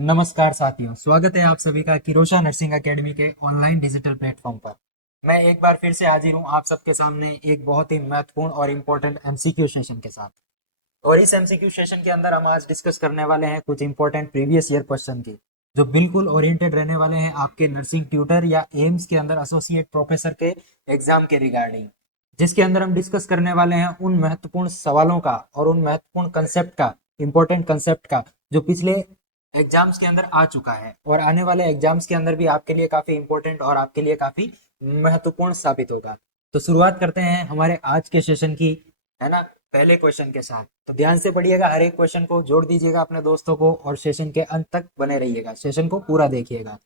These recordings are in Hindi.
नमस्कार साथियों, स्वागत है आप सभी का किरोशा नर्सिंग एकेडमी के ऑनलाइन डिजिटल प्लेटफॉर्म पर। मैं एक बार फिर से हाजिर हूं आप सबके सामने एक बहुत ही महत्वपूर्ण और इम्पोर्टेंट एमसीक्यू सेशन के साथ। और इस एमसीक्यू सेशन के अंदर हम आज डिस्कस करने वाले हैं कुछ इंपॉर्टेंट प्रीवियस ईयर क्वेश्चन की, जो बिल्कुल ओरिएंटेड रहने वाले हैं आपके नर्सिंग ट्यूटर या एम्स के अंदर एसोसिएट प्रोफेसर के एग्जाम के रिगार्डिंग, जिसके अंदर हम डिस्कस करने वाले हैं उन महत्वपूर्ण सवालों का और उन महत्वपूर्ण कंसेप्ट का, इंपॉर्टेंट कंसेप्ट का, जो पिछले एग्जाम्स के अंदर आ चुका है और आने वाले एग्जाम्स के अंदर भी आपके लिए काफी इंपॉर्टेंट और आपके लिए काफी महत्वपूर्ण साबित होगा। तो शुरुआत करते हैं हमारे आज के सेशन की, है ना, पहले क्वेश्चन के साथ। तो ध्यान से पढ़िएगा, हर एक क्वेश्चन को जोड़ दीजिएगा अपने दोस्तों को और सेशन के अंत तक बने रहिएगा, सेशन को पूरा देखिएगा।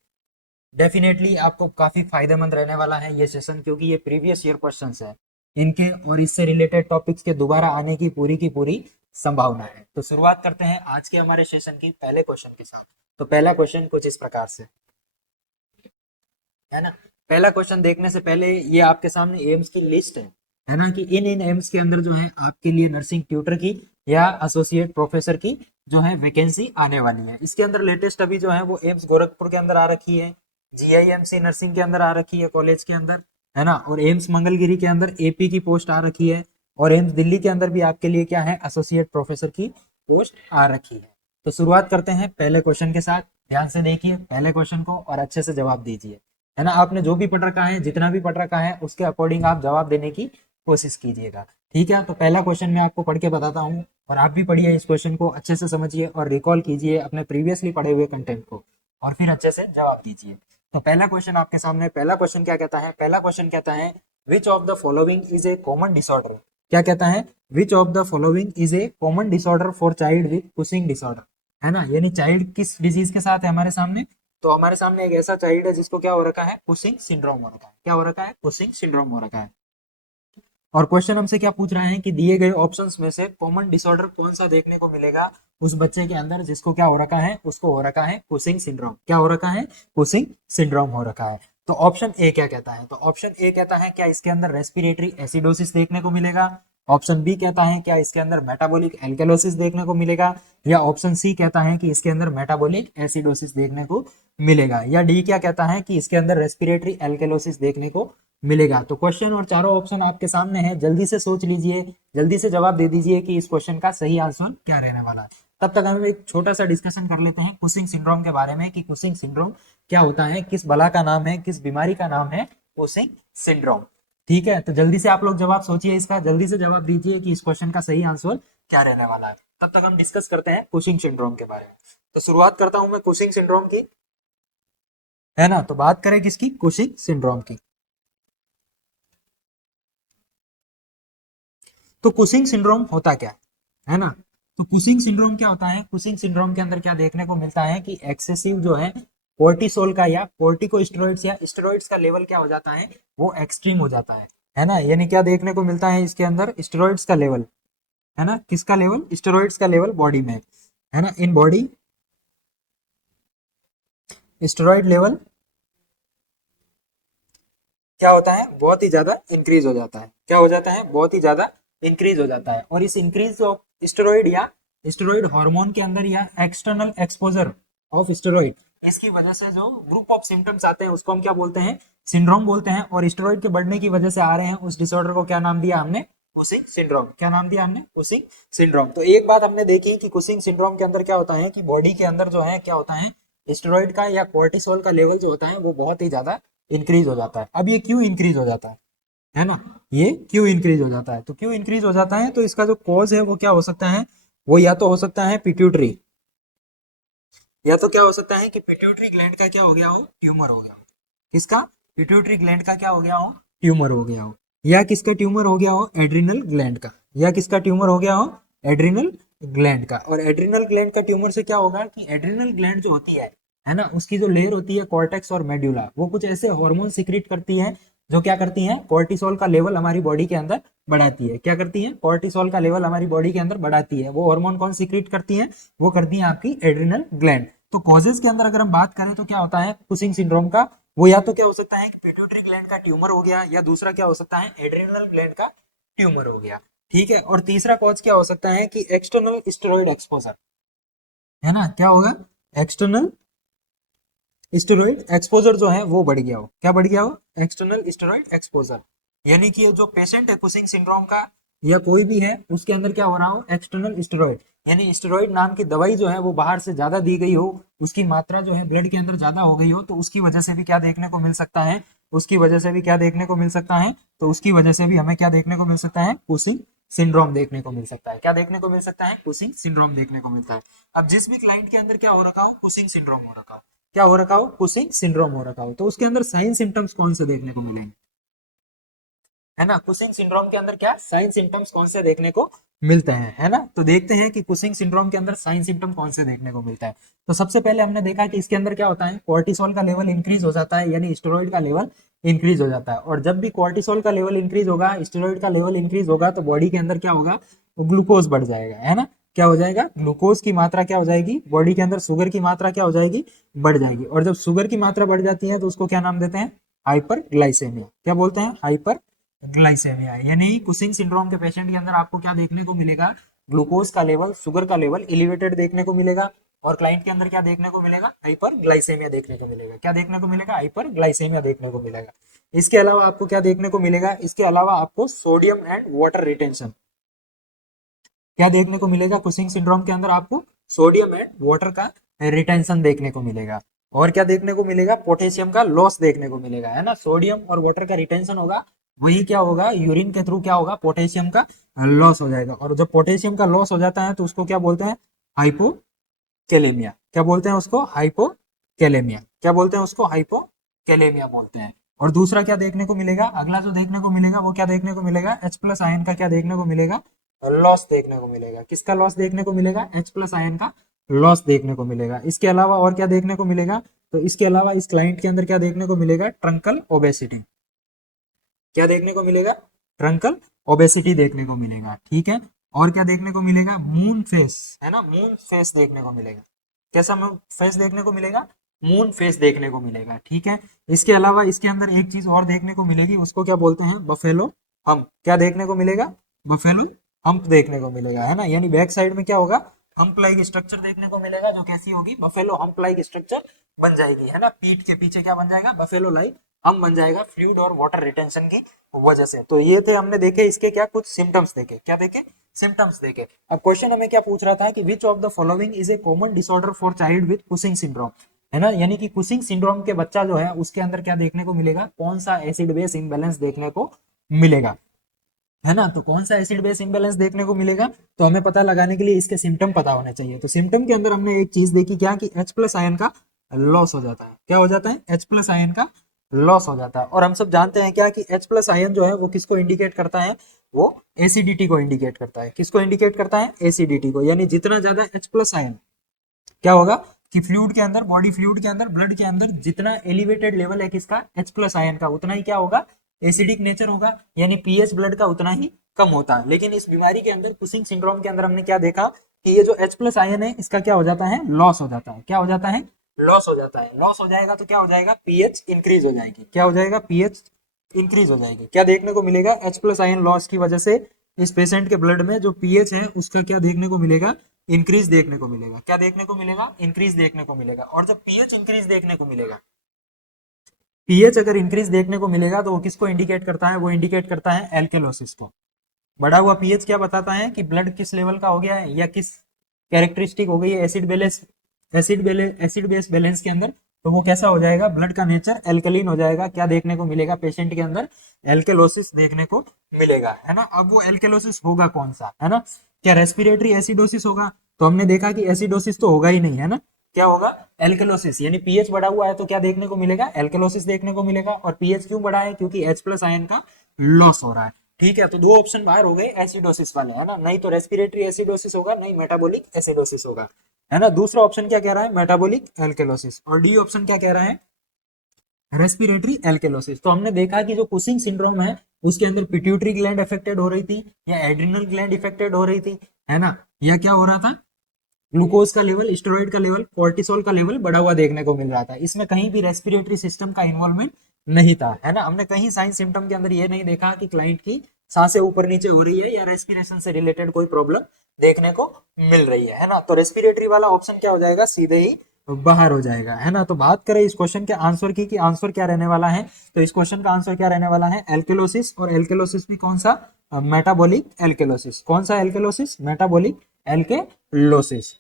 डेफिनेटली आपको काफी फायदेमंद रहने वाला है ये सेशन, क्योंकि ये प्रीवियस ईयर क्वेश्चंस है इनके और इससे रिलेटेड टॉपिक्स के दोबारा आने की पूरी संभावना है। तो शुरुआत करते हैं आज के हमारे सेशन की पहले क्वेश्चन के साथ। तो पहला क्वेश्चन कुछ इस प्रकार से है ना। पहला क्वेश्चन देखने से पहले ये आपके सामने एम्स की लिस्ट है ना, कि इन एम्स के अंदर जो है आपके लिए नर्सिंग ट्यूटर की या एसोसिएट प्रोफेसर की जो है वैकेंसी आने वाली है। इसके अंदर लेटेस्ट अभी जो है वो एम्स गोरखपुर के अंदर आ रखी है, जीआईएमसी नर्सिंग के अंदर आ रखी है कॉलेज के अंदर, है ना, और एम्स मंगलगिरी के अंदर एपी की पोस्ट आ रखी है, और एम्स दिल्ली के अंदर भी आपके लिए क्या है, एसोसिएट प्रोफेसर की पोस्ट आ रखी है। तो शुरुआत करते हैं पहले क्वेश्चन के साथ। ध्यान से देखिए पहले क्वेश्चन को और अच्छे से जवाब दीजिए, है ना। आपने जो भी पढ़ रखा है, जितना भी पढ़ रखा है, उसके अकॉर्डिंग आप जवाब देने की कोशिश कीजिएगा, ठीक है। तो पहला क्वेश्चन मैं आपको पढ़ के बताता हूँ और आप भी पढ़िए, इस क्वेश्चन को अच्छे से समझिए और रिकॉल कीजिए अपने प्रीवियसली पढ़े हुए कंटेंट को, और फिर अच्छे से जवाब दीजिए। तो पहला क्वेश्चन आपके सामने, पहला क्वेश्चन क्या कहता है, पहला क्वेश्चन कहता है which of the following is A common disorder. क्या कहता है, which of the following is A common disorder for child with Cushing disorder, है ना। यानी चाइल्ड किस डिजीज के साथ है हमारे सामने, तो हमारे सामने एक ऐसा चाइल्ड है जिसको क्या हो रखा है, कुशिंग सिंड्रोम हो रखा है। क्या हो रखा है, कुशिंग सिंड्रोम हो रखा है। और क्वेश्चन हमसे क्या पूछ रहा है कि दिए गए ऑप्शंस में से कॉमन डिसऑर्डर कौन सा देखने को मिलेगा उस बच्चे के अंदर जिसको क्या हो रखा है, उसको हो रखा है कुशिंग सिंड्रोम। क्या हो रखा है, कुशिंग सिंड्रोम हो रखा है। तो ऑप्शन ए क्या कहता है, तो ऑप्शन ए कहता है क्या इसके अंदर रेस्पिरेटरी एसिडोसिस देखने को मिलेगा। ऑप्शन बी कहता है क्या इसके अंदर मेटाबॉलिक एल्केलोसिस देखने को मिलेगा, या ऑप्शन सी कहता है कि इसके अंदर मेटाबॉलिक एसिडोसिस देखने को मिलेगा, या डी क्या कहता है कि इसके अंदर रेस्पिरेटरी एल्केलोसिस देखने को मिलेगा। तो क्वेश्चन और चारों ऑप्शन आपके सामने है, जल्दी से सोच लीजिए, जल्दी से जवाब दे दीजिए कि इस क्वेश्चन का सही आंसर क्या रहने वाला है। तब तक हम एक छोटा सा डिस्कशन कर लेते हैं कुशिंग सिंड्रोम के बारे में, कि कुशिंग सिंड्रोम क्या होता है, किस बला का नाम है, किस बीमारी का नाम है कुशिंग सिंड्रोम। ठीक है, तो जल्दी से आप लोग जवाब सोचिए, इसका जल्दी से जवाब दीजिए कि इस क्वेश्चन का सही आंसर क्या रहने वाला है। तब तक हम डिस्कस करते हैं कुशिंग सिंड्रोम के बारे में। तो शुरुआत करता हूं मैं कुशिंग सिंड्रोम की, है ना। तो बात करें किसकी, कुशिंग सिंड्रोम की। तो कुशिंग सिंड्रोम होता क्या है ना। तो कुशिंग सिंड्रोम क्या होता है, कुशिंग सिंड्रोम के अंदर क्या देखने को मिलता है कि एक्सेसिव जो है कोर्टिसोल का या कोर्टिकोस्टेरॉइड्स या स्टेरॉइड्स का लेवल क्या हो जाता है, वो एक्सट्रीम हो जाता है ना। यानी क्या देखने को मिलता है इसके अंदर, स्टेरॉइड्स का लेवल, है ना, किसका लेवल, स्टेरॉइड्स का लेवल बॉडी में, है ना, इन बॉडी स्टेरॉइड लेवल क्या होता है, बहुत ही ज्यादा इंक्रीज हो जाता है। क्या हो जाता है, बहुत ही ज्यादा इंक्रीज हो जाता है। और इस इंक्रीज ऑफ स्टेरॉइड या स्टेरॉइड हार्मोन के अंदर या एक्सटर्नल एक्सपोजर ऑफ स्टेरॉइड, इसकी वजह से जो ग्रुप ऑफ सिम्टम्स आते हैं उसको हम क्या बोलते हैं, सिंड्रोम बोलते हैं। और स्टेरॉइड के बढ़ने की वजह से आ रहे हैं, उस डिसऑर्डर को क्या नाम दिया हमने, कुशिंग सिंड्रोम। क्या नाम दिया हमने, कुशिंग सिंड्रोम। तो एक बात हमने देखी कि कुशिंग सिंड्रोम के अंदर क्या होता है कि बॉडी के अंदर जो है क्या होता है, स्टेरॉइड का या कोर्टिसोल का लेवल जो होता है वो बहुत ही ज्यादा इंक्रीज हो जाता है। अब ये क्यों इंक्रीज हो जाता है ना, ये क्यों इंक्रीज हो जाता है, तो क्यों इंक्रीज हो जाता है, तो इसका जो कॉज है वो क्या हो सकता है, वो या तो हो सकता है पिट्यूटरी, या तो क्या हो सकता है कि पिट्यूटरी ग्लैंड का क्या हो गया हो, ट्यूमर हो गया हो। किसका, पिट्यूटरी ग्लैंड का क्या हो गया हो, ट्यूमर हो गया हो। या किसका ट्यूमर हो गया हो, एड्रिनल ग्लैंड का, या किसका ट्यूमर हो गया हो, एड्रिनल ग्लैंड का। और एड्रिनल ग्लैंड का ट्यूमर से क्या होगा कि एड्रिनल ग्लैंड जो होती है ना, उसकी जो लेयर होती है कॉर्टेक्स और मेड्यूला, वो कुछ ऐसे हार्मोन सिक्रीट करती है जो क्या करती हैं, कोर्टिसोल का लेवल हमारी बॉडी के अंदर बढ़ाती है। क्या करती है, कोर्टिसोल का लेवल हमारी बॉडी के अंदर बढ़ाती है। वो हार्मोन कौन सिक्रीट करती है, वो करती है आपकी एड्रिनल ग्लैंड। तो कॉजेज के अंदर अगर हम बात करें तो क्या होता है कुशिंग सिंड्रोम का, वो या तो क्या हो सकता है कि पिट्यूटरी ग्लैंड का ट्यूमर हो गया, या दूसरा क्या हो सकता है, एड्रिनल ग्लैंड का ट्यूमर हो गया। ठीक है, और तीसरा कॉज क्या हो सकता है कि एक्सटर्नल स्टेरॉइड एक्सपोजर, है ना। क्या होगा, एक्सटर्नल स्टेरॉइड एक्सपोजर जो है वो बढ़ गया हो, क्या बढ़ गया हो, एक्सटर्नल स्टेरॉइड एक्सपोजर, यानी कि जो पेशेंट है कुशिंग सिंड्रोम का या कोई भी है उसके अंदर क्या हो रहा हो, एक्सटर्नल स्टेरॉइड, यानी स्टेरॉइड नाम की दवाई जो है वो बाहर से ज्यादा दी गई हो, उसकी मात्रा जो है ब्लड के अंदर ज्यादा हो गई हो, तो उसकी वजह से भी क्या देखने को मिल सकता है, उसकी वजह से भी क्या देखने को मिल सकता है, तो उसकी वजह से भी हमें क्या देखने को मिल सकता है, कुशिंग सिंड्रोम देखने को मिल सकता है, क्या देखने को मिल सकता है, कुशिंग सिंड्रोम देखने को मिलता है। अब जिस भी क्लाइंट के अंदर क्या हो रखा हो, कुशिंग सिंड्रोम हो रखा हो, क्या हो रखा हो, कुशिंग सिंड्रोम हो रखा हो, तो उसके अंदर साइन सिम्टम्स कौन से देखने को मिलेंगे, है ना, कुशिंग सिंड्रोम के अंदर क्या साइन सिम्टम्स कौन से देखने को मिलते हैं, है ना, तो देखते हैं कि कुशिंग सिंड्रोम के अंदर साइन सिम्टम कौन से देखने को मिलता है। तो सबसे पहले हमने देखा कि इसके अंदर क्या होता है, कोर्टिसोल का लेवल इंक्रीज हो जाता है, यानी स्टेरॉइड का लेवल इंक्रीज हो जाता है, और जब भी कोर्टिसोल का लेवल इंक्रीज होगा, स्टेरॉइड का लेवल इंक्रीज होगा, तो बॉडी के अंदर क्या होगा, ग्लूकोज बढ़ जाएगा, है ना, क्या हो जाएगा, ग्लूकोज की मात्रा क्या हो जाएगी, बॉडी के अंदर शुगर की मात्रा क्या हो जाएगी, बढ़ जाएगी, और जब शुगर की मात्रा बढ़ जाती है तो उसको क्या नाम देते हैं, हाइपरग्लाइसेमिया, क्या बोलते हैं, हाइपर ग्लाइसेमिया, यानी कुशिंग सिंड्रोम के पेशेंट के अंदर आपको क्या देखने को मिलेगा, ग्लूकोज का लेवल, शुगर का लेवल एलिवेटेड देखने को मिलेगा, और क्लाइंट के अंदर क्या देखने को मिलेगा, हाइपर ग्लाइसेमिया देखने को मिलेगा, क्या देखने को मिलेगा, हाइपर ग्लाइसेमिया देखने को मिलेगा। इसके अलावा आपको क्या देखने को मिलेगा, इसके अलावा आपको सोडियम एंड वाटर रिटेंशन, क्या देखने को मिलेगा, कुशिंग सिंड्रोम के अंदर आपको सोडियम एंड वाटर का रिटेंशन देखने को मिलेगा, और क्या देखने को मिलेगा, पोटेशियम का लॉस देखने को मिलेगा, है ना, सोडियम और वाटर का रिटेंशन होगा, वही क्या होगा, यूरिन के थ्रू क्या होगा, पोटेशियम का लॉस हो जाएगा, और जब पोटेशियम का लॉस हो जाता है तो उसको क्या बोलते हैं, हाइपोकेलेमिया, क्या बोलते हैं उसको, हाइपोकेलेमिया, क्या बोलते हैं उसको, हाइपोकेलेमिया बोलते हैं। और दूसरा क्या देखने को मिलेगा, अगला जो देखने को मिलेगा वो क्या देखने को मिलेगा, H प्लस आयन का क्या देखने को मिलेगा, लॉस देखने को मिलेगा, किसका लॉस देखने को मिलेगा, H प्लस आयन का लॉस देखने को मिलेगा। इसके अलावा और क्या देखने को मिलेगा, तो इसके अलावा इस क्लाइंट के अंदर क्या देखने को मिलेगा, ट्रंकल ओबेसिटी, क्या देखने को मिलेगा, ट्रंकल ओबेसिटी देखने को मिलेगा, ठीक है, और क्या देखने को मिलेगा, मून फेस, है ना, मून फेस देखने को मिलेगा, कैसा फेस देखने को मिलेगा, मून फेस देखने को मिलेगा, ठीक है। इसके अलावा इसके अंदर एक चीज और देखने को मिलेगी, उसको क्या बोलते हैं, बफेलो हम्प, क्या देखने को मिलेगा, बफेलो हम्प देखने को मिलेगा, है ना, यानी बैक साइड में क्या होगा, हम्प लाइक स्ट्रक्चर देखने को मिलेगा, जो कैसी होगी, बफेलो हम्प लाइक स्ट्रक्चर बन जाएगी, है ना, पीठ के पीछे क्या बन जाएगा, बफेलो लाइक हम्प बन जाएगा, फ्लूइड और वाटर रिटेंशन की वजह से। तो ये थे हमने देखे इसके क्या कुछ सिम्टम्स देखे, क्या देखे, सिम्टम्स देखे। अब क्वेश्चन हमें क्या पूछ रहा था कि which of the following is A common disorder for child with Cushing syndrome, है ना, यानी कि कुशिंग सिंड्रोम के बच्चा जो है उसके अंदर क्या देखने को मिलेगा, कौन सा एसिड बेस इम्बैलेंस देखने को मिलेगा, है ना, तो कौन सा एसिड बेस इम्बैलेंस देखने को मिलेगा, तो हमें पता लगाने के लिए इसके सिम्टम पता होने चाहिए। तो सिम्टम के अंदर हमने एक चीज देखी क्या, कि H प्लस आयन का लॉस हो जाता है, क्या हो जाता है, H प्लस आयन का लॉस हो जाता है, और हम सब जानते हैं क्या कि H प्लस आयन जो है वो किसको इंडिकेट करता है, वो एसिडिटी को इंडिकेट करता है, किसको इंडिकेट करता है, एसिडिटी को, यानी जितना ज्यादा H प्लस आयन क्या होगा, कि फ्लूइड के अंदर, बॉडी फ्लूइड के अंदर, ब्लड के अंदर जितना एलिवेटेड लेवल है किसका, H प्लस आयन का, उतना ही क्या होगा, एसिडिक नेचर होगा, यानी पीएच ब्लड का उतना ही कम होता है। लेकिन इस बीमारी के अंदर, कुशिंग सिंड्रोम के अंदर हमने क्या देखा कि ये जो H प्लस आयन है इसका क्या हो जाता है, लॉस हो जाता है, क्या हो जाता है, लॉस हो जाता है, लॉस हो जाएगा तो क्या हो जाएगा, पीएच इंक्रीज हो जाएगी, क्या हो जाएगा, पीएच इंक्रीज हो जाएगी, क्या देखने को मिलेगा, H प्लस आयन लॉस की वजह से इस पेशेंट के ब्लड में जो पीएच है उसका क्या देखने को मिलेगा, इंक्रीज देखने को मिलेगा, क्या देखने को मिलेगा, इंक्रीज देखने को मिलेगा। और जब पीएच इंक्रीज देखने को मिलेगा, पीएच अगर इंक्रीज देखने को मिलेगा तो वो किसको इंडिकेट करता है, वो इंडिकेट करता है एल्केलोसिस को। बढ़ा हुआ पीएच क्या बताता है कि ब्लड किस लेवल का हो गया है, या किस कैरेक्टरिस्टिक हो गई है एसिड बेस बैलेंस के अंदर, तो वो कैसा हो जाएगा, ब्लड का नेचर एल्कलीन हो जाएगा, क्या देखने को मिलेगा, पेशेंट के अंदर एल्केलोसिस देखने को मिलेगा, है ना। अब वो एल्केलोसिस होगा कौन सा, है ना, क्या रेस्पिरेटरी एसिडोसिस होगा, तो हमने देखा कि एसिडोसिस तो होगा ही नहीं, है ना, क्या होगा, एल्केलोसिस, यानी पीएच बढ़ा हुआ है तो क्या देखने को मिलेगा, एल्केलोसिस देखने को मिलेगा। और पीएच क्यों बढ़ा है, क्योंकि H प्लस आयन का लॉस हो रहा है, ठीक है। तो दो ऑप्शन बाहर हो गए एसिडोसिस वाले, है ना, नहीं तो रेस्पिरेटरी एसिडोसिस होगा, नहीं मेटाबॉलिक एसिडोसिस होगा, है ना। दूसरा ऑप्शन क्या कह रहा है, मेटाबॉलिक एल्केलोसिस, और डी ऑप्शन क्या कह रहा है, रेस्पिरेटरी एल्केलोसिस। तो हमने देखा कि जो कुशिंग सिंड्रोम है उसके अंदर पिट्यूटरी ग्लैंड अफेक्टेड हो रही थी, या एड्रिनल ग्लैंड इफेक्टेड हो रही थी, है ना, या क्या हो रहा था, ग्लूकोज का लेवल, स्टेरॉइड का लेवल, कोर्टिसोल का लेवल बढ़ा हुआ देखने को मिल रहा था। इसमें कहीं भी रेस्पिरेटरी सिस्टम का इन्वॉल्वमेंट नहीं था, है ना। हमने कहीं साइन सिम्टम के अंदर ये नहीं देखा कि क्लाइंट की सांसें ऊपर नीचे हो रही है या रेस्पिरेशन से रिलेटेड कोई प्रॉब्लम देखने को मिल रही है ना। तो रेस्पिरेटरी वाला ऑप्शन क्या हो जाएगा, सीधे ही बाहर हो जाएगा, है ना। तो बात करें इस क्वेश्चन के आंसर की कि आंसर क्या रहने वाला है, तो इस क्वेश्चन का आंसर क्या रहने वाला है, एल्केलोसिस। और एल्केलोसिस भी कौन सा, मेटाबॉलिक एल्केलोसिस। कौन सा एल्केलोसिस, मेटाबॉलिक एल्केलोसिस।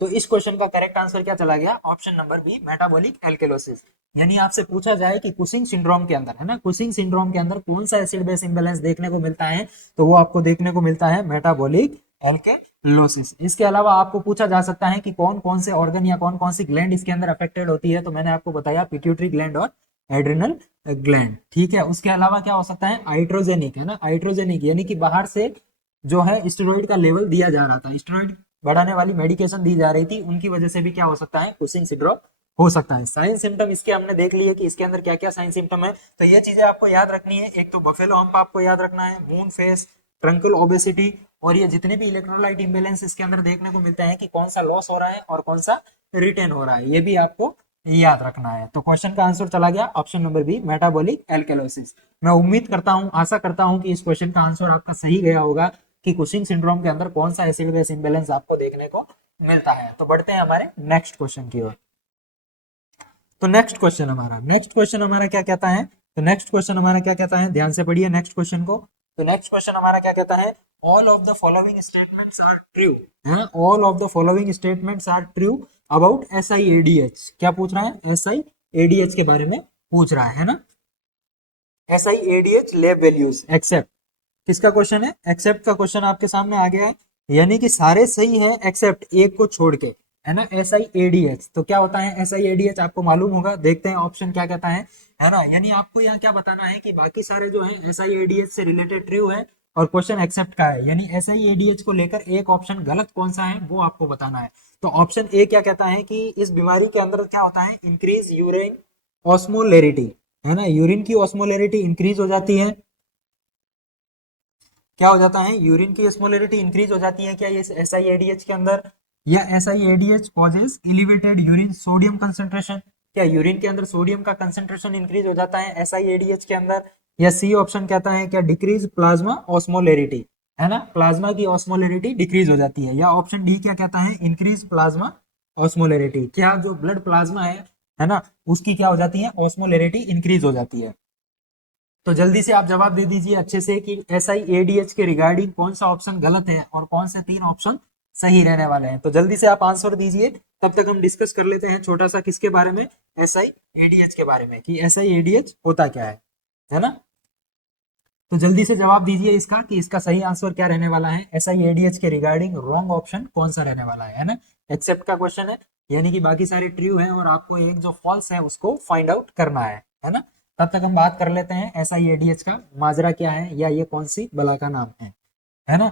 तो इस क्वेश्चन का करेक्ट आंसर क्या चला गया, option number B, metabolic alkalosis. यानी आपसे पूछा जाए कि कुशिंग सिंड्रोम के अंदर, है ना, कुशिंग सिंड्रोम के अंदर कौन सा एसिड बेस इंबैलेंस देखने को मिलता है, तो वो आपको देखने को मिलता है मेटाबॉलिक एल्केलोसिस। इसके अलावा आपको पूछा जा सकता है कि कौन कौन से ऑर्गन या कौन कौन सी ग्लैंड इसके अंदर अफेक्टेड होती है, तो मैंने आपको बताया पिट्यूटरी ग्लैंड और एड्रिनल ग्लैंड, ठीक है। उसके अलावा क्या हो सकता है, हाइड्रोजेनिक, है ना, हाइड्रोजेनिक यानी कि बाहर से जो है स्टेरॉइड का लेवल दिया जा रहा था, स्टेरॉइड बढ़ाने वाली मेडिकेशन दी जा रही थी, उनकी वजह से भी क्या हो सकता है, कुशिंग सिंड्रोम हो सकता है। साइन सिम्टम इसके हमने देख लिए कि इसके अंदर क्या क्या साइन सिम्टम है, तो ये चीजें आपको याद रखनी है। एक तो बफेलो हम्प आपको याद रखना है, मून फेस, ट्रंकल ओबेसिटी, और ये जितने भी इलेक्ट्रोलाइट इम्बैलेंस इसके अंदर देखने को मिलते हैं कि कौन सा लॉस हो रहा है और कौन सा रिटेन हो रहा है, ये भी आपको याद रखना है। तो क्वेश्चन का आंसर चला गया option number B, metabolic alkalosis. मैं उम्मीद करता हूं, आशा करता हूं कि इस क्वेश्चन का आंसर आपका सही गया होगा कि कुशिंग सिंड्रोम के अंदर कौन सा एसिड बेस इंबैलेंस आपको देखने को मिलता है। तो बढ़ते हैं हमारे नेक्स्ट क्वेश्चन की ओर। तो नेक्स्ट क्वेश्चन हमारा क्या कहता है, तो नेक्स्ट क्वेश्चन हमारा क्या कहता है, ध्यान से पढ़िए नेक्स्ट क्वेश्चन को। तो नेक्स्ट क्वेश्चन हमारा क्या कहता है, all of the following statements are true, है ना, all of the following statements are true about SiADH। क्या पूछ रहा है, SiADH के बारे में पूछ रहा है ना, SiADH लैब वैल्यूज एक्सेप्ट, किसका क्वेश्चन है, एक्सेप्ट का क्वेश्चन आपके सामने आ गया है। यानी कि सारे सही है एक्सेप्ट एक को छोड़ के, है ना। SiADH तो क्या होता है, SiADH आपको मालूम होगा, देखते हैं ऑप्शन क्या कहता है ना। यानी आपको यहाँ क्या बताना है कि बाकी सारे जो है SiADH से रिलेटेड ट्रू है और क्वेश्चन एक्सेप्ट का है, यानी SiADH को लेकर एक ऑप्शन गलत कौन सा है वो आपको बताना है। तो ऑप्शन ए क्या कहता है कि इस बीमारी के अंदर क्या होता है, इंक्रीज यूरिन ऑस्मोलेरिटी, है ना, यूरिन की ऑस्मोलेरिटी इंक्रीज हो जाती है। क्या हो जाता है, यूरिन की ऑस्मोलेरिटी इंक्रीज हो जाती है क्या ये SiADH के अंदर, या SiADH causes elevated urine sodium concentration, क्या यूरिन के अंदर सोडियम का कंसंट्रेशन इंक्रीज हो जाता है SiADH के अंदर, या सी ऑप्शन कहता है क्या डिक्रीज प्लाज्मा ऑस्मोलेरिटी, है ना, प्लाज्मा की ऑस्मोलेरिटी डिक्रीज हो जाती है, या ऑप्शन डी क्या कहता है इंक्रीज प्लाज्मा ऑस्मोलेरिटी, क्या जो ब्लड प्लाज्मा है ना, उसकी क्या हो जाती है, ऑस्मोलेरिटी इंक्रीज हो जाती है। तो जल्दी से आप जवाब दे दीजिए अच्छे से कि SiADH के रिगार्डिंग कौन सा ऑप्शन गलत है और कौन से तीन ऑप्शन सही रहने वाले हैं। तो जल्दी से आप आंसर दीजिए, तब तक हम डिस्कस कर लेते हैं छोटा सा किसके बारे में, SiADH के बारे में कि SiADH होता क्या है ना। तो जल्दी से जवाब दीजिए इसका कि इसका सही आंसर क्या रहने वाला है, SiADH के रिगार्डिंग रॉन्ग ऑप्शन कौन सा रहने वाला है ना। एक्सेप्ट का क्वेश्चन है, यानी कि बाकी सारे ट्रू हैं और आपको एक जो फॉल्स है उसको फाइंड आउट करना है ना। तब तक हम बात कर लेते हैं SiADH का माजरा क्या है या ये कौन सी बला का नाम है ना।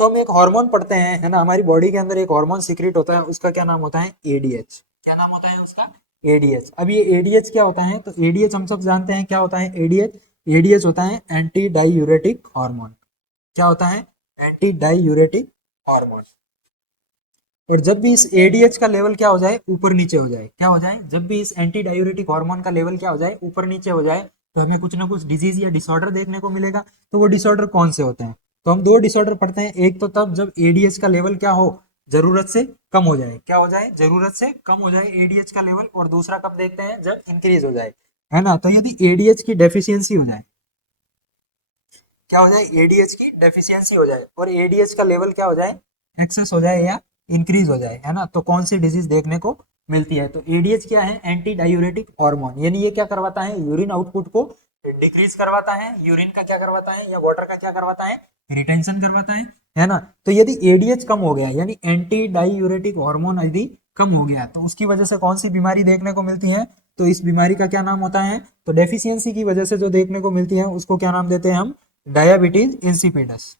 तो हम एक हार्मोन पढ़ते हैं, है ना, हमारी बॉडी के अंदर एक हार्मोन सीक्रेट होता है, उसका क्या नाम होता है, ADH। क्या नाम होता है उसका, ADH। अब ये ADH क्या होता है, तो ADH हम सब जानते हैं क्या होता है, ADH, ADH होता है एंटी डाईयूरेटिक हार्मोन। क्या होता है, एंटी डाईयूरेटिक हार्मोन। और जब भी इस ADH का लेवल क्या हो जाए, ऊपर नीचे हो जाए, क्या हो जाए, जब भी इस एंटी डायूरेटिक हार्मोन का लेवल क्या हो जाए, ऊपर नीचे हो जाए, तो हमें कुछ ना कुछ डिजीज या डिसऑर्डर देखने को मिलेगा। तो वो डिसऑर्डर कौन से होते हैं, तो हम दो डिसऑर्डर पढ़ते हैं, एक तो तब जब ADH का लेवल क्या हो, जरूरत से कम हो जाए, क्या हो जाए, जरूरत से कम हो जाए ADH का लेवल, और दूसरा कब देखते हैं, जब इंक्रीज हो जाए, है ना। तो यदि ADH की डेफिशिएंसी हो जाए, क्या हो जाए, ADH की डेफिशिएंसी हो जाए और ADH का लेवल क्या हो जाए, एक्सेस हो जाए या इंक्रीज हो जाए, है ना, तो कौन सी डिजीज देखने को मिलती है। तो ADH क्या है, एंटी डायूरेटिक हार्मोन, यानी ये क्या करवाता है, यूरिन आउटपुट को डिक्रीज करवाता है, यूरिन का क्या करवाता है या वाटर का क्या करवाता है, रिटेंशन करवाता है ना। तो यदि ADH कम हो गया, यानी एंटी डायूरेटिक हार्मोन यदि कम हो गया, तो उसकी वजह से कौन सी बीमारी देखने को मिलती है, तो इस बीमारी का क्या नाम होता है, तो डेफिशिएंसी की वजह से जो देखने को मिलती है उसको क्या नाम देते हैं हम, डायबिटीज इंसिपिडस।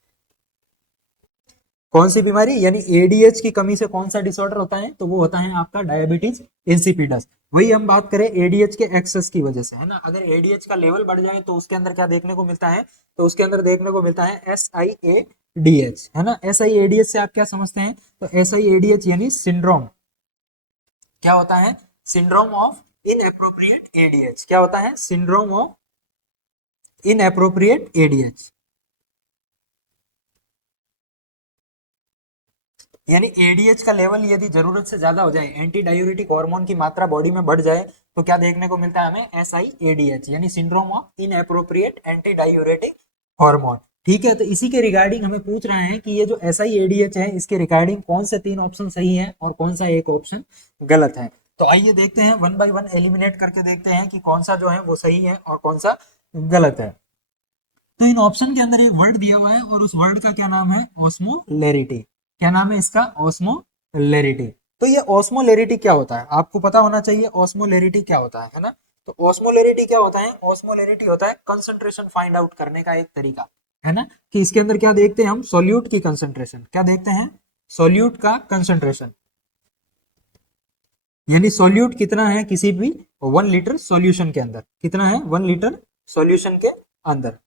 कौन सी बीमारी, यानी ADH की कमी से कौन सा डिसऑर्डर होता है, तो वो होता है आपका डायबिटीज इंसिपिडस। वही हम बात करें ADH के एक्सेस की वजह से, है ना, अगर ADH का लेवल बढ़ जाए तो उसके अंदर क्या देखने को मिलता है, तो उसके अंदर देखने को मिलता है SiADH, है ना। SiADH से आप क्या समझते हैं, तो SiADH यानी सिंड्रोम, क्या होता है, सिंड्रोम ऑफ इनएप्रोप्रिएट ADH, क्या होता है, सिंड्रोम ऑफ इनएप्रोप्रिएट ADH। यानी एडीएच का लेवल यदि जरूरत से ज्यादा हो जाए, एंटी डायूरेटिक हार्मोन की मात्रा बॉडी में बढ़ जाए, तो क्या देखने को मिलता है हमें, SIADH यानी syndrome of inappropriate anti diuretic hormone. ठीक है, तो इसी के रिगार्डिंग हमें पूछ रहे हैं कि ये जो SIADH है इसके रिगार्डिंग कौन से 3 ऑप्शन सही है और कौन सा एक ऑप्शन गलत है। तो आइए देखते हैं, वन बाय वन एलिमिनेट करके देखते हैं कि कौन सा जो है वो सही है और कौन सा गलत है। तो इन ऑप्शन के अंदर एक वर्ड दिया हुआ है और उस वर्ड का क्या नाम है, ऑस्मोलेरिटी। क्या नाम है इसका, ऑस्मोलेरिटी। तो ये ऑस्मोलेरिटी क्या होता है आपको पता होना चाहिए, ऑस्मोलेरिटी क्या होता है ना। तो ऑस्मोलेरिटी क्या होता है, ऑस्मोलेरिटी होता है कंसंट्रेशन फाइंड आउट करने का एक तरीका, है ना। कि इसके अंदर क्या देखते हैं हम, सोल्यूट की कंसंट्रेशन। क्या देखते हैं, सोल्यूट का कंसंट्रेशन, यानी सोल्यूट कितना है किसी भी 1 लीटर सॉल्यूशन के अंदर, कितना है 1 लीटर सॉल्यूशन के अंदर,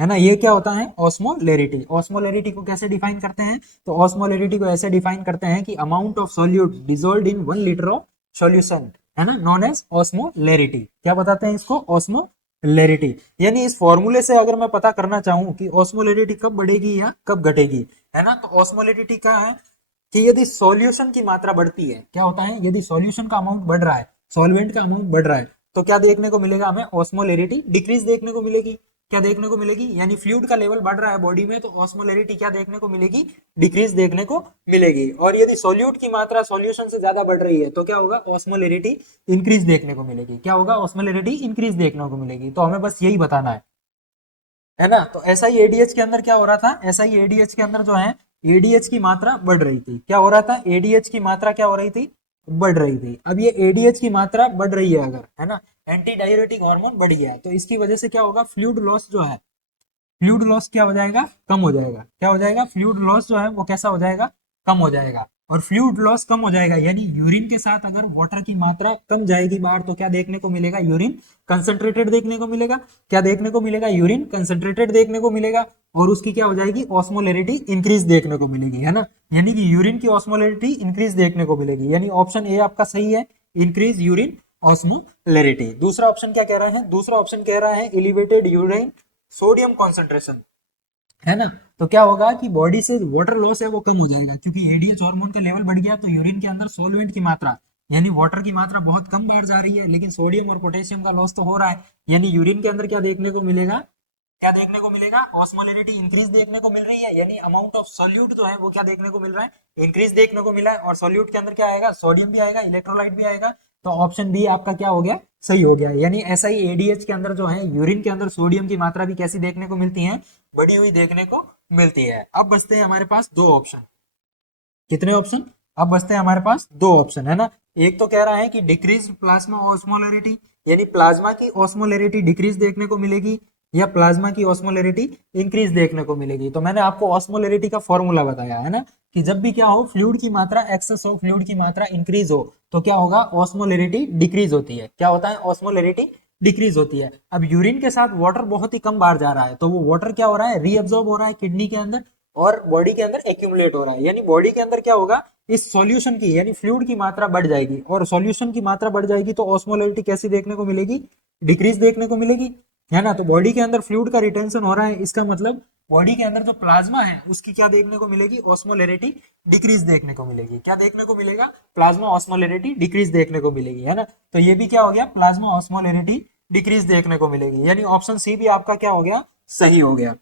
है ना। ये क्या होता है, ऑस्मोलेरिटी। ऑस्मोलेरिटी को कैसे डिफाइन करते हैं, तो ऑस्मोलेरिटी को ऐसे डिफाइन करते हैं कि amount of solute dissolved in 1 litre of solution, है ना, नोन एज ऑस्मोलेरिटी। क्या बताते हैं इसको, ऑस्मोलेरिटी। यानी इस फॉर्मूले से अगर मैं पता करना चाहूं कि ऑस्मोलेरिटी कब बढ़ेगी या कब घटेगी, है ना, तो ऑस्मोलेरिटी क्या है कि यदि सॉल्यूशन की मात्रा बढ़ती है, क्या होता है, यदि सॉल्यूशन का अमाउंट बढ़ रहा है, सॉल्वेंट का अमाउंट बढ़ रहा है, तो क्या देखने को मिलेगा हमें, ऑस्मोलेरिटी डिक्रीज देखने को मिलेगी। क्या देखने को मिलेगी, यानी फ्लूइड का लेवल बढ़ रहा है बॉडी में, तो ऑस्मोलेरिटी क्या देखने को मिलेगी, डिक्रीज देखने को मिलेगी। और यदि सॉल्यूट की मात्रा सॉल्यूशन से ज्यादा बढ़ रही है तो क्या होगा, ऑस्मोलेरिटी इंक्रीज देखने को मिलेगी। क्या होगा, ऑस्मोलेरिटी इंक्रीज देखने को मिलेगी। तो हमें बस यही बताना है ना। तो SIADH के अंदर क्या हो रहा था, SIADH के अंदर जो है एडीएच की मात्रा बढ़ रही थी। क्या हो रहा था, एडीएच की मात्रा क्या हो रही थी, बढ़ रही थी। अब ये एडीएच की मात्रा बढ़ रही है अगर, है ना, एंटी डायूरेटिक हार्मोन बढ़ गया, तो इसकी वजह से क्या होगा, फ्लूइड लॉस जो है, फ्लूइड लॉस क्या हो जाएगा, कम हो जाएगा। क्या हो जाएगा, फ्लूइड लॉस जो है वो कैसा हो जाएगा, कम हो जाएगा। और फ्लूइड लॉस कम हो जाएगा यानी यूरिन के साथ अगर वाटर की मात्रा कम जाएगी बाहर, तो क्या देखने को मिलेगा, यूरिन कंसंट्रेटेड देखने को मिलेगा। क्या देखने को मिलेगा, यूरिन कंसंट्रेटेड देखने को मिलेगा। और उसकी क्या हो जाएगी, ऑस्मोलेरिटी इंक्रीज देखने को मिलेगी, है ना। यानी कि यूरिन की ऑस्मोलेरिटी इंक्रीज देखने को मिलेगी, यानी ऑप्शन ए आपका सही है, इंक्रीज यूरिन ऑस्मोलेरिटी। दूसरा ऑप्शन क्या कह रहा है, दूसरा ऑप्शन कह रहा है एलिवेटेड यूरिन सोडियम कॉन्सेंट्रेशन, है ना। तो क्या होगा कि बॉडी से वाटर लॉस है वो कम हो जाएगा, क्योंकि एडीएच हार्मोन का लेवल बढ़ गया तो यूरिन के अंदर सोलवेंट की मात्रा यानी वाटर की मात्रा बहुत कम बाहर जा रही है, लेकिन सोडियम और पोटेशियम का लॉस तो हो रहा है। यानी यूरिन के अंदर क्या देखने को मिलेगा, क्या देखने को मिलेगा, ऑस्मोलेरिटी इंक्रीज देखने को मिल रही है, यानी अमाउंट ऑफ सॉल्यूट जो है वो क्या देखने को मिल रहा है, इंक्रीज देखने को मिला है। और सॉल्यूट के अंदर क्या आएगा, सोडियम भी आएगा, इलेक्ट्रोलाइट भी आएगा। तो ऑप्शन बी आपका क्या हो गया, सही हो गया। यानी SIADH के अंदर जो है यूरिन के अंदर सोडियम की मात्रा भी कैसी देखने को मिलती है, बढ़ी हुई देखने को मिलती है। अब बचते हैं हमारे पास 2 ऑप्शन, कितने ऑप्शन, अब बचते हैं हमारे पास 2 ऑप्शन, है ना। एक तो कह रहा है कि डिक्रीज प्लाज्मा ऑस्मोलरिटी, यानी प्लाज्मा की ऑस्मोलरिटी डिक्रीज देखने को मिलेगी या प्लाज्मा की ऑस्मोलरिटी इंक्रीज देखने को मिलेगी। तो मैंने आपको ऑस्मोलरिटी का फॉर्मूला बताया, है ना, कि जब भी क्या हो, फ्लूइड की मात्रा एक्सेस हो, फ्लूइड की मात्रा इंक्रीज हो, तो क्या होगा, ऑस्मोलरिटी डिक्रीज होती है। क्या होता है, ऑस्मोलरिटी डिक्रीज होती है। अब यूरिन के साथ वाटर बहुत ही कम बाहर जा रहा है, तो वो वाटर क्या हो रहा है, रीअब्सॉर्ब हो रहा है किडनी के अंदर और बॉडी के अंदर एक्यूमुलेट हो रहा है। यानी बॉडी के अंदर क्या होगा, इस सॉल्यूशन की यानी फ्लूइड की मात्रा बढ़ जाएगी, और सॉल्यूशन की मात्रा बढ़ जाएगी तो ऑस्मोलरिटी कैसी देखने को मिलेगी, डिक्रीज देखने को मिलेगी, है ना। तो बॉडी के अंदर फ्लूइड का रिटेंशन हो रहा है, इसका मतलब बॉडी के अंदर जो प्लाज्मा है उसकी क्या देखने को मिलेगी, ऑस्मोलरिटी डिक्रीज देखने को मिलेगी। क्या देखने को मिलेगा, प्लाज्मा ऑस्मोलरिटी डिक्रीज देखने को मिलेगी, है ना। तो ये भी क्या हो गया, प्लाज्मा ऑस्मोलरिटी डिक्रीज देखने को मिलेगी, यानी ऑप्शन सी भी आपका क्या हो गया, सही हो गया।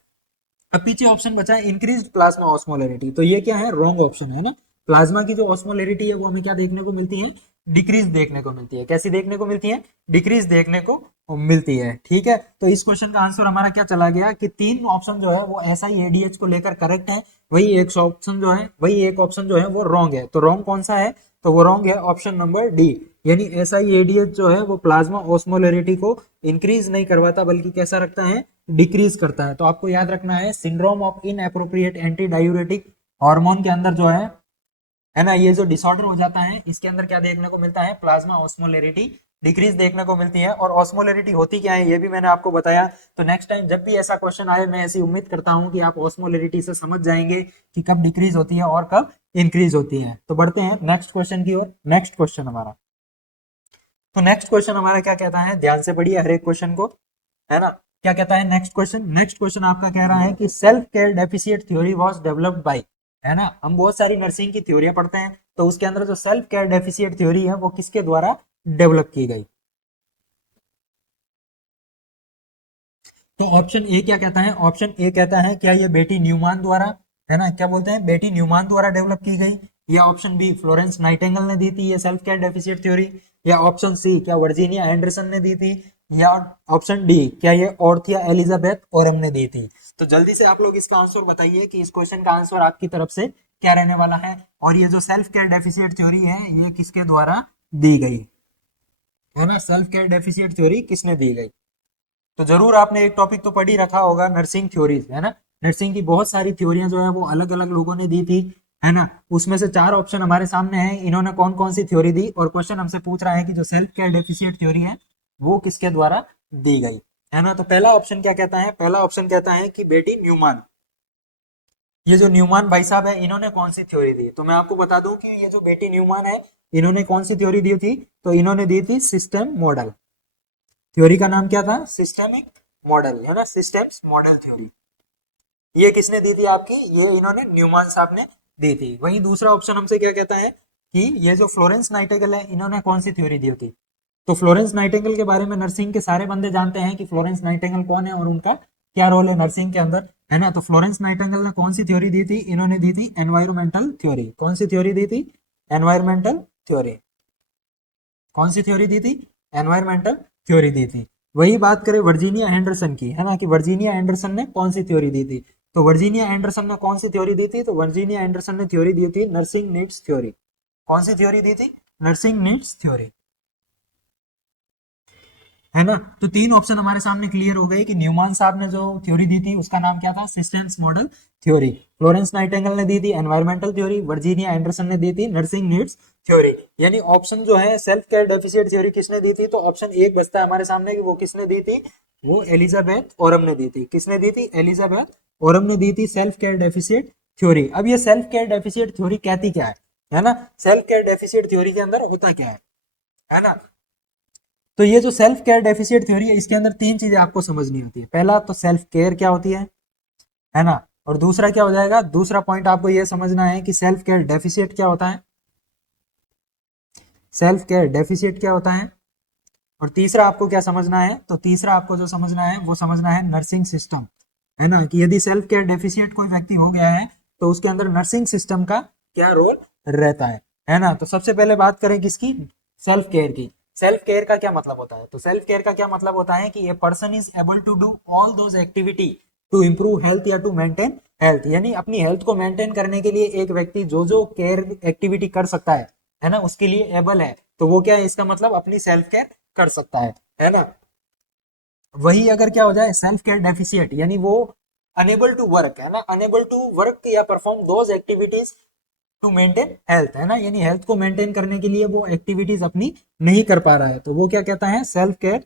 अब पीछे ऑप्शन बचा है इंक्रीज्ड प्लाज्मा ऑस्मोलरिटी, तो ये क्या है, रॉन्ग ऑप्शन है ना। प्लाज्मा की जो ऑस्मोलरिटी है वो हमें क्या देखने को मिलती है, डिक्रीज देखने को मिलती है। कैसी देखने को मिलती है, डिक्रीज देखने को मिलती है। ठीक है, तो इस क्वेश्चन का आंसर हमारा क्या चला गया कि 3 ऑप्शन जो है वो SIADH को लेकर करेक्ट है, वही एक ऑप्शन जो है, वही एक ऑप्शन जो है वो रॉन्ग है। तो रॉन्ग कौन सा है, तो वो रॉन्ग है ऑप्शन नंबर डी, यानी SIADH जो है वो प्लाज्मा ऑस्मोलरिटी को इंक्रीज नहीं करवाता बल्कि कैसा रखता है, डिक्रीज करता है। तो आपको याद रखना है, syndrome of inappropriate anti diuretic hormone के अंदर जो है ना, ये जो डिसऑर्डर हो जाता है इसके अंदर क्या देखने को मिलता है, प्लाज्मा ऑस्मोलरिटी डिक्रीज देखने को मिलती है। और ऑस्मोलरिटी होती क्या है ये भी मैंने आपको बताया। तो नेक्स्ट टाइम जब भी ऐसा क्वेश्चन आए, मैं ऐसी उम्मीद करता हूं कि आप ऑस्मोलरिटी से समझ जाएंगे कि कब डिक्रीज होती है और कब इंक्रीज होती है। तो बढ़ते हैं नेक्स्ट क्वेश्चन की ओर। नेक्स्ट क्वेश्चन हमारा, तो नेक्स्ट क्वेश्चन हमारा क्या कहता है, ध्यान से पढ़िए हर एक क्वेश्चन को, है ना। क्या कहता है नेक्स्ट क्वेश्चन, नेक्स्ट क्वेश्चन आपका कह रहा है कि self care deficient theory was developed by, है ना। हम बहुत सारी नर्सिंग की थ्योरियां पढ़ते हैं, तो उसके अंदर जो सेल्फ केयर डेफिशिएंट थ्योरी है वो किसके द्वारा डेवलप की गई। तो ऑप्शन ए क्या कहता है, ऑप्शन ए कहता है क्या ये बेटी न्यूमान द्वारा, है ना, क्या बोलते हैं, बेटी न्यूमान द्वारा डेवलप की गई, या ऑप्शन बी फ्लोरेंस नाइटिंगेल ने दी थी ये सेल्फ केयर डेफिशिएंट थ्योरी, या ऑप्शन सी क्या वर्जीनिया एंडरसन ने दी थी, या ऑप्शन डी क्या ये ऑर्थिया एलिजाबेथ ओरम ने दी थी। तो जल्दी से आप लोग इसका आंसर बताइए कि इस क्वेश्चन का आंसर आपकी तरफ से क्या रहने वाला है, और ये जो सेल्फ केयर डेफिशिएंट थ्योरी है ये किसके द्वारा दी गई, है ना, सेल्फ केयर डेफिशिएंट थ्योरी किसने दी गई। तो जरूर आपने एक टॉपिक तो पढ़ ही रखा होगा, नर्सिंग थ्योरीज, है ना। नर्सिंग की बहुत सारी थ्योरियां जो है वो अलग अलग लोगों ने दी थी, है ना। उसमें से चार ऑप्शन हमारे सामने हैं, इन्होंने कौन कौन सी थ्योरी दी, और क्वेश्चन हमसे पूछ रहा है कि जो सेल्फ केयर डेफिशिएंट थ्योरी है वो किसके द्वारा दी गई, है ना। तो पहला ऑप्शन क्या कहता है, पहला ऑप्शन कहता है कि बेटी न्यूमान, ये जो न्यूमान भाई साहब है इन्होंने कौन सी थ्योरी दी। तो मैं आपको बता दूं कि ये जो बेटी न्यूमान है इन्होंने कौन सी थ्योरी दी थी, तो इन्होंने दी थी सिस्टम मॉडल। थ्योरी का नाम क्या था, सिस्टेमिक मॉडल, है ना, सिस्टम्स मॉडल थ्योरी। ये किसने दी थी आपकी, ये इन्होंने न्यूमान साहब ने दी थी। वहीं दूसरा ऑप्शन हमसे क्या कहता है कि ये जो फ्लोरेंस नाइटिंगेल है इन्होंने कौन सी थ्योरी दी थी। तो फ्लोरेंस नाइटिंगेल के बारे में नर्सिंग के सारे बंदे जानते हैं कि फ्लोरेंस नाइटिंगेल कौन है और उनका क्या रोल है नर्सिंग के अंदर, है ना। तो फ्लोरेंस नाइटिंगेल ने कौन सी थ्योरी दी थी, इन्होंने दी थी एनवायरमेंटल थ्योरी। कौन सी थ्योरी दी थी, एनवायरमेंटल थ्योरी। कौन सी थ्योरी दी थी, एनवायरमेंटल थ्योरी दी थी। वही बात करें वर्जीनिया एंडरसन की, है ना, कि वर्जीनिया एंडरसन ने कौन सी थ्योरी दी थी। तो वर्जीनिया एंडरसन ने कौन सी थ्योरी दी थी, तो वर्जीनिया एंडरसन ने थ्योरी दी थी नर्सिंग नीड्स थ्योरी। कौन सी थ्योरी दी थी, नर्सिंग नीड्स थ्योरी, है ना। तो तीन ऑप्शन हमारे सामने क्लियर हो गए कि न्यूमान साहब ने जो थ्योरी दी थी उसका नाम क्या था, systems model theory. Florence Nightingale ने दी थी एनवायरमेंटल थ्योरी, वर्जीनिया एंडरसन ने दी थी नर्सिंग नीड्स थ्योरी। यानी ऑप्शन जो है सेल्फ केयर डेफिशिएंट थ्योरी किसने दी थी, तो ऑप्शन एक बचता है हमारे सामने कि वो किसने दी थी, वो एलिजाबेथ ओरम ने दी थी। किसने दी थी, एलिजाबेथ ओरम ने दी थी सेल्फ केयर डेफिशिएंट थ्योरी। अब ये सेल्फ केयर डेफिशिएंट थ्योरी कहती क्या है ना, सेल्फ केयर डेफिशिएंट थ्योरी के अंदर होता क्या है ना। तो ये जो सेल्फ केयर डेफिशिएंट थ्योरी है इसके अंदर तीन चीजें आपको समझनी होती है। पहला तो सेल्फ केयर क्या होती है ना, और दूसरा क्या हो जाएगा, दूसरा पॉइंट आपको ये समझना है कि सेल्फ केयर डेफिशिएंट क्या होता है, सेल्फ केयर डेफिशिएंट क्या होता है, और तीसरा आपको क्या समझना है, तो तीसरा आपको जो समझना है वो समझना है नर्सिंग सिस्टम, है ना, कि यदि सेल्फ केयर डेफिशिएंट कोई व्यक्ति हो गया है तो उसके अंदर नर्सिंग सिस्टम का क्या रोल रहता है ना। तो सबसे पहले बात करें किसकी, सेल्फ केयर की। सेल्फ केयर का क्या मतलब होता है, तो सेल्फ केयर का क्या मतलब होता है कि a person is able to do all those activity to improve health या टू मेंटेन हेल्थ, यानी अपनी हेल्थ को मेंटेन करने के लिए एक व्यक्ति जो जो केयर एक्टिविटी कर सकता है ना, उसके लिए एबल है, तो वो क्या है, इसका मतलब अपनी सेल्फ केयर कर सकता है ना। वही अगर क्या हो जाए सेल्फ केयर डेफिशिएंट, यानी वो अनेबल टू वर्क, है ना, अनेबल टू वर्क या perform those activities to maintain health, है ना, यानी हेल्थ को मेंटेन करने के लिए वो एक्टिविटीज अपनी नहीं कर पा रहा है, तो वो क्या कहता है, सेल्फ केयर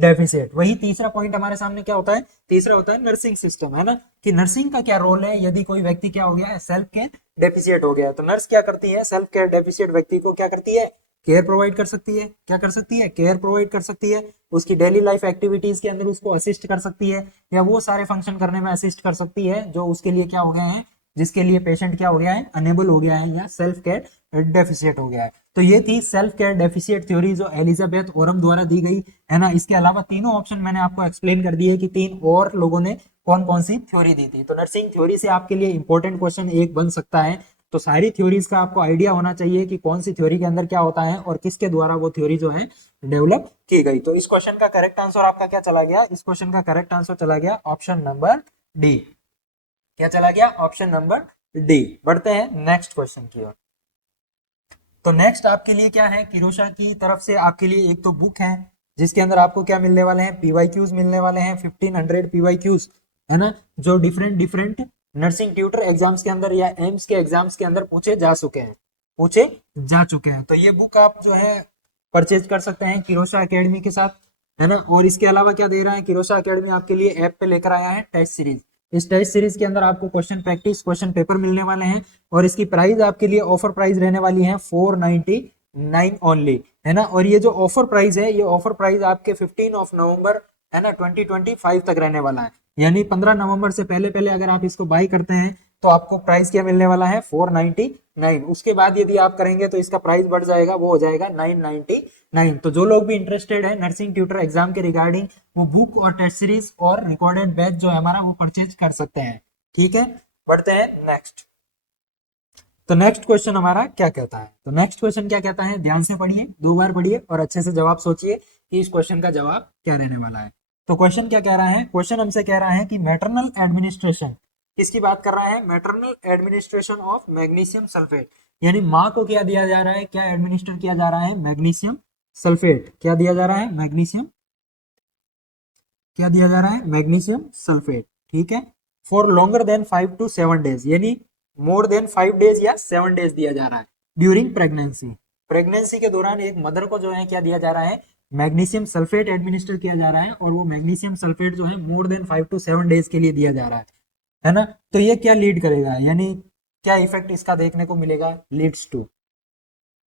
डेफिशिएंट। वही तीसरा पॉइंट हमारे सामने क्या होता है, तीसरा होता है नर्सिंग सिस्टम, है ना, कि नर्सिंग का क्या रोल है यदि कोई व्यक्ति क्या हो गया है, सेल्फ केयर डेफिशिएंट हो गया है, तो नर्स क्या करती है, सेल्फ केयर डेफिशिएंट व्यक्ति को क्या करती है, केयर प्रोवाइड कर सकती है, क्या कर सकती है, केयर प्रोवाइड कर सकती है, उसकी डेली लाइफ एक्टिविटीज के अंदर उसको असिस्ट कर सकती है, या वो सारे फंक्शन करने में असिस्ट कर सकती है जो उसके लिए क्या हो गए हैं, जिसके लिए पेशेंट क्या हो गया है, अनेबल हो गया है या सेल्फ केयर डेफिशिएंट हो गया है। तो ये थी सेल्फ केयर डेफिशिएंट थ्योरी जो एलिजाबेथ ओरम द्वारा दी गई, है ना। इसके अलावा तीनों ऑप्शन मैंने आपको एक्सप्लेन कर दिए कि तीन और लोगों ने कौन कौन सी थ्योरी दी थी। तो नर्सिंग थ्योरी से आपके लिए इंपॉर्टेंट क्वेश्चन एक बन सकता है, तो सारी थ्योरीज का आपको आइडिया होना चाहिए कि कौन सी थ्योरी के अंदर क्या होता है और किसके द्वारा वो थ्योरी जो है डेवलप की गई। तो इस क्वेश्चन का करेक्ट आंसर आपका क्या चला गया, इस क्वेश्चन का करेक्ट आंसर चला गया ऑप्शन नंबर डी। क्या चला गया, ऑप्शन नंबर डी। बढ़ते हैं नेक्स्ट क्वेश्चन की ओर। तो नेक्स्ट आपके लिए क्या है, किरोशा की तरफ से आपके लिए एक तो बुक है जिसके अंदर आपको क्या मिलने वाले हैं, पीवाईक्यूज मिलने वाले हैं 1500 पीवाईक्यूज, है ना, जो different different nursing tutor exams के अंदर या एम्स के एग्जाम्स के अंदर पूछे जा चुके हैं, पूछे जा चुके हैं। तो ये बुक आप जो है परचेज कर सकते हैं किरोशा एकेडमी के साथ, है ना। और इसके अलावा क्या दे रहा है किरोशा एकेडमी आपके लिए ऐप पे लेकर आया है टेस्ट सीरीज। इस टेस्ट सीरीज के अंदर आपको क्वेश्चन प्रैक्टिस क्वेश्चन पेपर मिलने वाले हैं, और इसकी प्राइस आपके लिए ऑफर प्राइस रहने वाली है 499 ओनली, है ना। और ये जो ऑफर प्राइस है ये ऑफर प्राइस आपके 15 नवंबर, है ना, 2025 तक रहने वाला है, यानी 15 नवंबर से पहले पहले अगर आप इसको बाय करते हैं तो आपको प्राइस क्या मिलने वाला है 499। उसके बाद यदि आप करेंगे तो इसका प्राइस बढ़ जाएगा, वो हो जाएगा 999। तो जो लोग भी इंटरेस्टेड है नर्सिंग ट्यूटर एग्जाम के रिगार्डिंग, वो बुक और टेस्ट सीरीज और रिकॉर्डेड बैच जो है हमारा वो परचेज कर सकते हैं। ठीक है, बढ़ते हैं नेक्स्ट। तो नेक्स्ट क्वेश्चन हमारा क्या कहता है, तो नेक्स्ट क्वेश्चन क्या कहता है, ध्यान से पढ़िए, 2 बार पढ़िए और अच्छे से जवाब सोचिए कि इस क्वेश्चन का जवाब क्या रहने वाला है। तो क्वेश्चन क्या कह रहा है, क्वेश्चन हमसे कह रहा है कि मैटरनल एडमिनिस्ट्रेशन, किसकी बात कर रहा है, maternal administration of magnesium sulphate, यानी माँ को क्या दिया जा रहा है, क्या एडमिनिस्टर किया जा रहा है, मैग्नीशियम सल्फेट। क्या दिया जा रहा है, मैग्नीशियम, क्या दिया जा रहा है, मैग्नीशियम सल्फेट। ठीक है, for longer than 5 to 7 days, यानी मोर देन 5 डेज या 7 डेज दिया जा रहा है ड्यूरिंग प्रेगनेंसी। प्रेगनेंसी के दौरान एक मदर को जो है क्या दिया जा रहा है, मैग्नीशियम सल्फेट एडमिनिस्टर किया जा रहा है, और वो मैग्नीशियम सल्फेट जो है मोर देन 5 to 7 डेज के लिए दिया जा रहा है ना। तो ये क्या लीड करेगा, यानी क्या इफेक्ट इसका देखने को मिलेगा, लीड्स टू,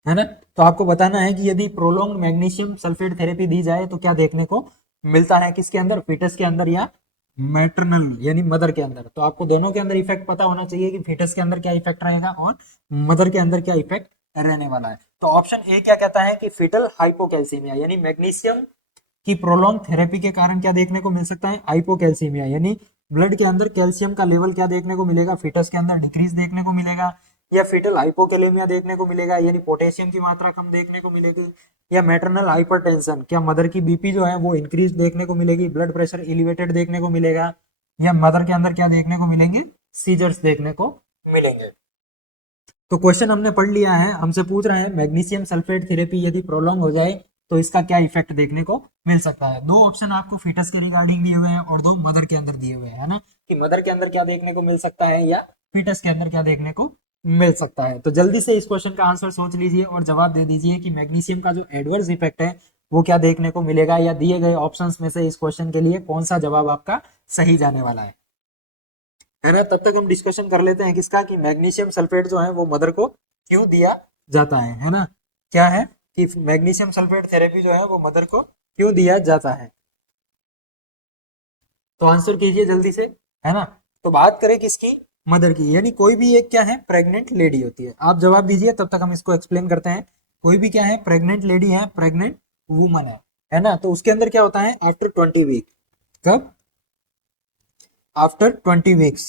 है ना। तो आपको बताना है कि यदि प्रोलॉन्ग मैग्नीशियम सल्फेट थेरेपी दी जाए तो क्या देखने को मिलता है, किसके अंदर, फीटस के अंदर या मैटरनल यानी मदर के अंदर। तो आपको दोनों के अंदर इफेक्ट पता होना चाहिए कि फीटस के अंदर क्या इफेक्ट रहेगा और मदर के अंदर क्या इफेक्ट रहने वाला है। तो ऑप्शन ए क्या कहता है कि फीटल हाइपोकैल्सीमिया, यानी मैग्नीशियम की प्रोलॉन्ग थेरेपी के कारण क्या देखने को मिल सकता है, हाइपोकैल्सीमिया, यानी ब्लड के अंदर कैल्शियम का लेवल क्या देखने को मिलेगा, फीटस के अंदर डिक्रीज देखने को मिलेगा, या फीटल हाइपोकैलेमिया देखने को मिलेगा, यानी पोटेशियम की मात्रा कम देखने को मिलेगी, या मैटरनल हाइपरटेंशन, क्या मदर की बीपी जो है वो इंक्रीज देखने को मिलेगी, ब्लड प्रेशर एलिवेटेड देखने को मिलेगा, या मदर के अंदर क्या देखने को मिलेंगे, सीजर्स देखने को मिलेंगे। तो क्वेश्चन हमने पढ़ लिया है, हमसे पूछ रहा है मैग्नीशियम सल्फेट थेरेपी यदि प्रोलॉन्ग हो जाए तो इसका क्या इफेक्ट देखने को मिल सकता है। 2 ऑप्शन आपको फीटस के रिगार्डिंग दिए हुए हैं और 2 मदर के अंदर दिए हुए हैं, है ना, कि मदर के अंदर क्या देखने को मिल सकता है या फीटस के अंदर क्या देखने को मिल सकता है। तो जल्दी से इस क्वेश्चन का आंसर सोच लीजिए और जवाब दे दीजिए कि मैग्नीशियम का जो एडवर्स इफेक्ट है वो क्या देखने को मिलेगा, या दिए गए ऑप्शंस में से इस क्वेश्चन के लिए कौन सा जवाब आपका सही जाने वाला है ना। तब तक हम डिस्कशन कर लेते हैं किसका, कि मैग्नीशियम सल्फेट जो है वो मदर को क्यों दिया जाता है ना। क्या है कि मैग्नीशियम सल्फेट थेरेपी जो है वो मदर को क्यों दिया जाता है। तो आंसर कीजिए जल्दी से, है ना। तो बात करें किसकी, मदर की, यानी कोई भी एक क्या है, प्रेग्नेंट लेडी होती है। आप जवाब दीजिए तब तक हम इसको एक्सप्लेन करते हैं। कोई भी क्या है, प्रेग्नेंट लेडी है, प्रेग्नेंट वुमन है ना। तो उसके अंदर क्या होता है, आफ्टर 20 वीक, कब, after 20 weeks,